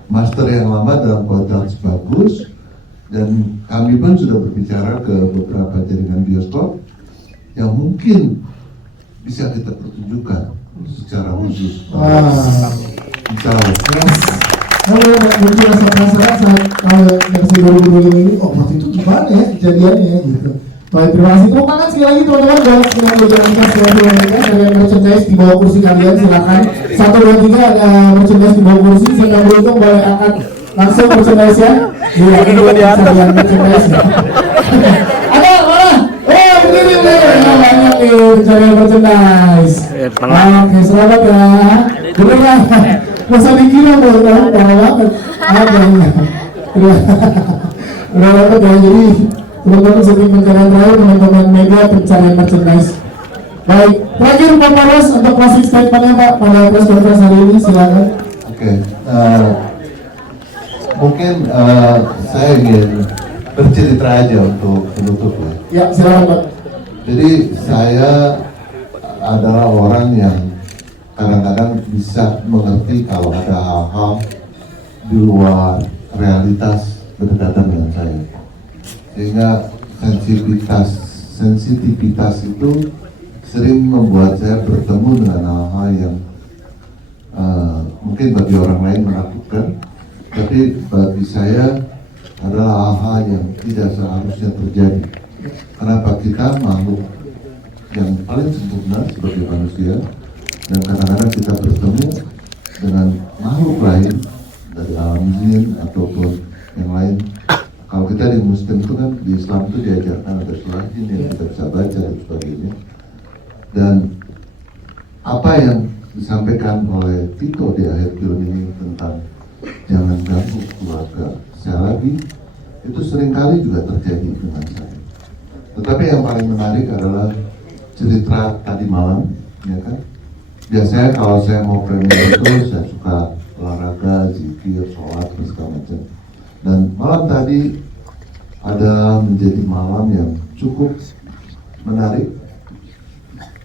master yang lama dalam kualitas bagus. Dan kami pun sudah berbicara ke beberapa jaringan bioskop yang mungkin bisa kita pertunjukkan secara khusus. Insya Allah. Kalau mungkin rasa penasaran saat versi 2020 ini, oh waktu itu gimana ya kejadiannya gitu. Baik, terima kasih. Tepuk tangan sekali lagi teman-teman buat yang menjalankan sebuah mereka. Ada merchandise di bawah kursi kalian, silakan. 1, 2, 3 ada merchandise di bawah kursi. Saya nggak beruntung boleh angkat langsung merchandise ya. Iya, ini juga diantar merchandise ya. Ada mana? Begini banyak nih pencarian merchandise. Oke, selamat ya. Beneran. Nggak usah dikira bahwa banget. Ada ya. Udah banget ya. Jadi teman-teman sering pencarian terakhir, teman-teman Mega pencarian merchandise. Baik, terakhir Pak Parwas untuk closing statement-nya Pak pada press conference hari ini, silakan. Oke, mungkin saya ingin bercerita aja untuk penutup ya. Ya, silakan Pak. Jadi saya adalah orang yang kadang-kadang bisa mengerti kalau ada hal-hal di luar realitas berdekatan dengan saya. Sehingga sensitivitas itu sering membuat saya bertemu dengan hal-hal yang mungkin bagi orang lain menakutkan, tapi bagi saya adalah hal-hal yang tidak seharusnya terjadi. Kenapa? Kita makhluk yang paling sempurna sebagai manusia, dan kadang-kadang kita bertemu dengan makhluk lain dari alam jin ataupun yang lain. Kalau kita di Muslim itu kan, di Islam itu diajarkan ada surah jin yang kita bisa baca dan sebagainya. Dan apa yang disampaikan oleh Tito di akhir film ini tentang jangan ganggu keluarga saya lagi, itu seringkali juga terjadi dengan saya. Tetapi yang paling menarik adalah cerita tadi malam, ya kan? Biasanya kalau saya mau premier itu saya suka olahraga, zikir, sholat, dan segala macam. Dan malam tadi ada menjadi malam yang cukup menarik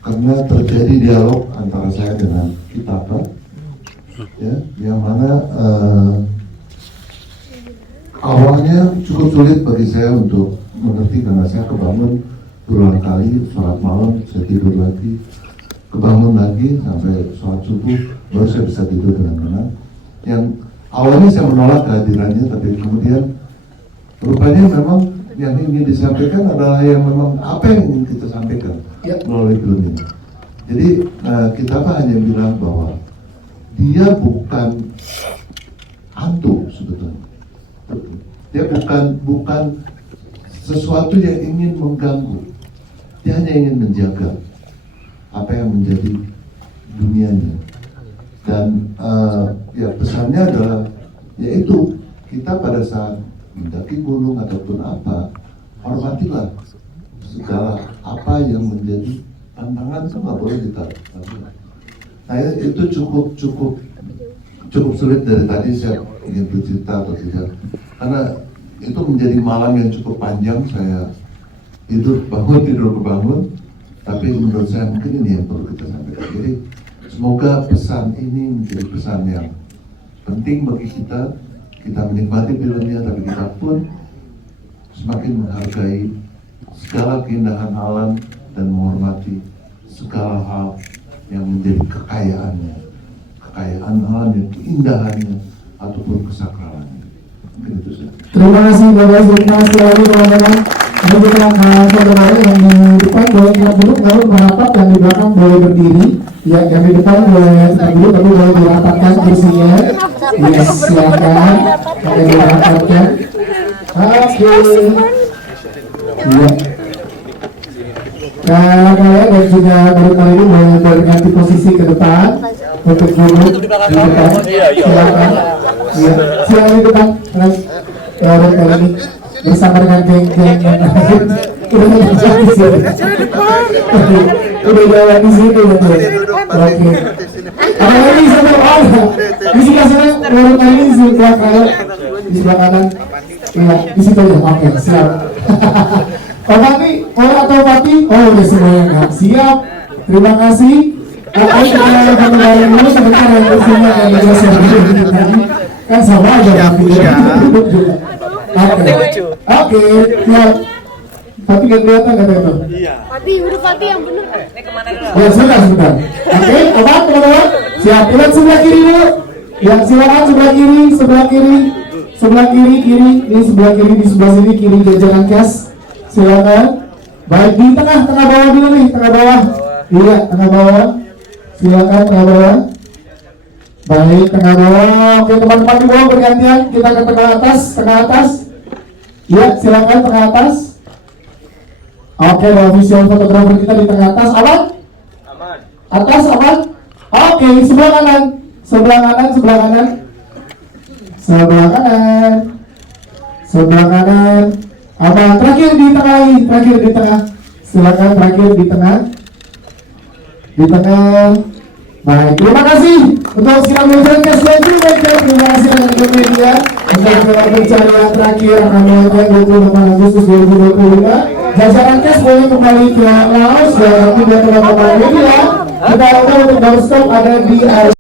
karena terjadi dialog antara saya dengan Kitapa, ya, yang mana awalnya cukup sulit bagi saya untuk mengerti karena saya kebangun berulang kali sholat malam, saya tidur lagi. kebangun lagi sampai sholat subuh, baru saya bisa tidur dengan tenang. Yang awalnya saya menolak kehadirannya, tapi kemudian rupanya memang yang ingin disampaikan adalah yang memang apa yang ingin kita sampaikan melalui film ini. Jadi kita hanya bilang bahwa dia bukan hantu sebetulnya. Dia bukan sesuatu yang ingin mengganggu. Dia hanya ingin menjaga apa yang menjadi dunianya. Dan ya pesannya adalah yaitu kita pada saat mendaki gunung ataupun apa, hormatilah segala apa yang menjadi tantangan, itu nggak boleh kita lakukan. Nah itu cukup sulit dari tadi saya ingin bercerita atau tidak, karena itu menjadi malam yang cukup panjang. Saya tidur bangun, tapi menurut saya mungkin ini yang perlu kita sampaikan. Jadi semoga pesan ini menjadi pesan yang penting bagi kita. Kita menikmati filmnya, tapi kita pun semakin menghargai segala keindahan alam dan menghormati segala hal yang menjadi kekayaan alamnya, keindahannya ataupun kesakralannya. Mungkin itu saja. Terima kasih Bapak, terima kasih lagi teman-teman. Ini kita saudara yang di depan boleh kita duduk, lalu merapat, yang di belakang boleh berdiri. Ya, yang di depan boleh duduk, tapi boleh dirapatkan kursinya. Yes, silakan. Boleh dirapatkan. Oke. Iya. Kalian dan juga baru-baru ini boleh berganti posisi ke depan untuk duduk di depan. Silakan. Iya, silakan di depan. Kali ini bersama dengan geng-geng yang lain. Udah jalan di sini ya. Oke. Apa lagi sama orang? Di sebelah sana baru kali ini di sebelah kanan, di sebelah kanan. Iya, di situ ya. Oke, siap. Pak Fati, atau Fati? Oh, udah semuanya nggak siap. Terima kasih. Ayo kita kembali dulu sebentar yang bersama yang tadi. Kan sama aja. Oke, siap. Fati gak kelihatan kata itu? Iya. Fati, udah Fati yang bener. Ini kemana dulu? Ya sudah. Oke, apa teman-teman? Siap, lihat sebelah kiri dulu. Ya, silakan sebelah kiri. Sebelah kiri. Ini sebelah kiri, di sebelah sini kiri jajaran kas. Silakan. Baik, di tengah bawah dulu nih, tengah bawah. Iya, tengah bawah. Silakan tengah bawah. Baik, tengah bawah. Oke, teman-teman di bawah bergantian. Kita ke tengah atas. Iya, silakan tengah atas. Oke, official fotografer kita di tengah atas. Aman? Atas aman? Oke, sebelah kanan. Aman. Terakhir di tengah lagi. Silakan terakhir di tengah. Baik, terima kasih untuk segala mengucapkan terima kasih untuk media untuk pencarian terakhir tanggal 28 Agustus 2025. Jajaran kes boleh kembali ke Laos dan tidak terlalu media. Kita akan untuk doorstop ada di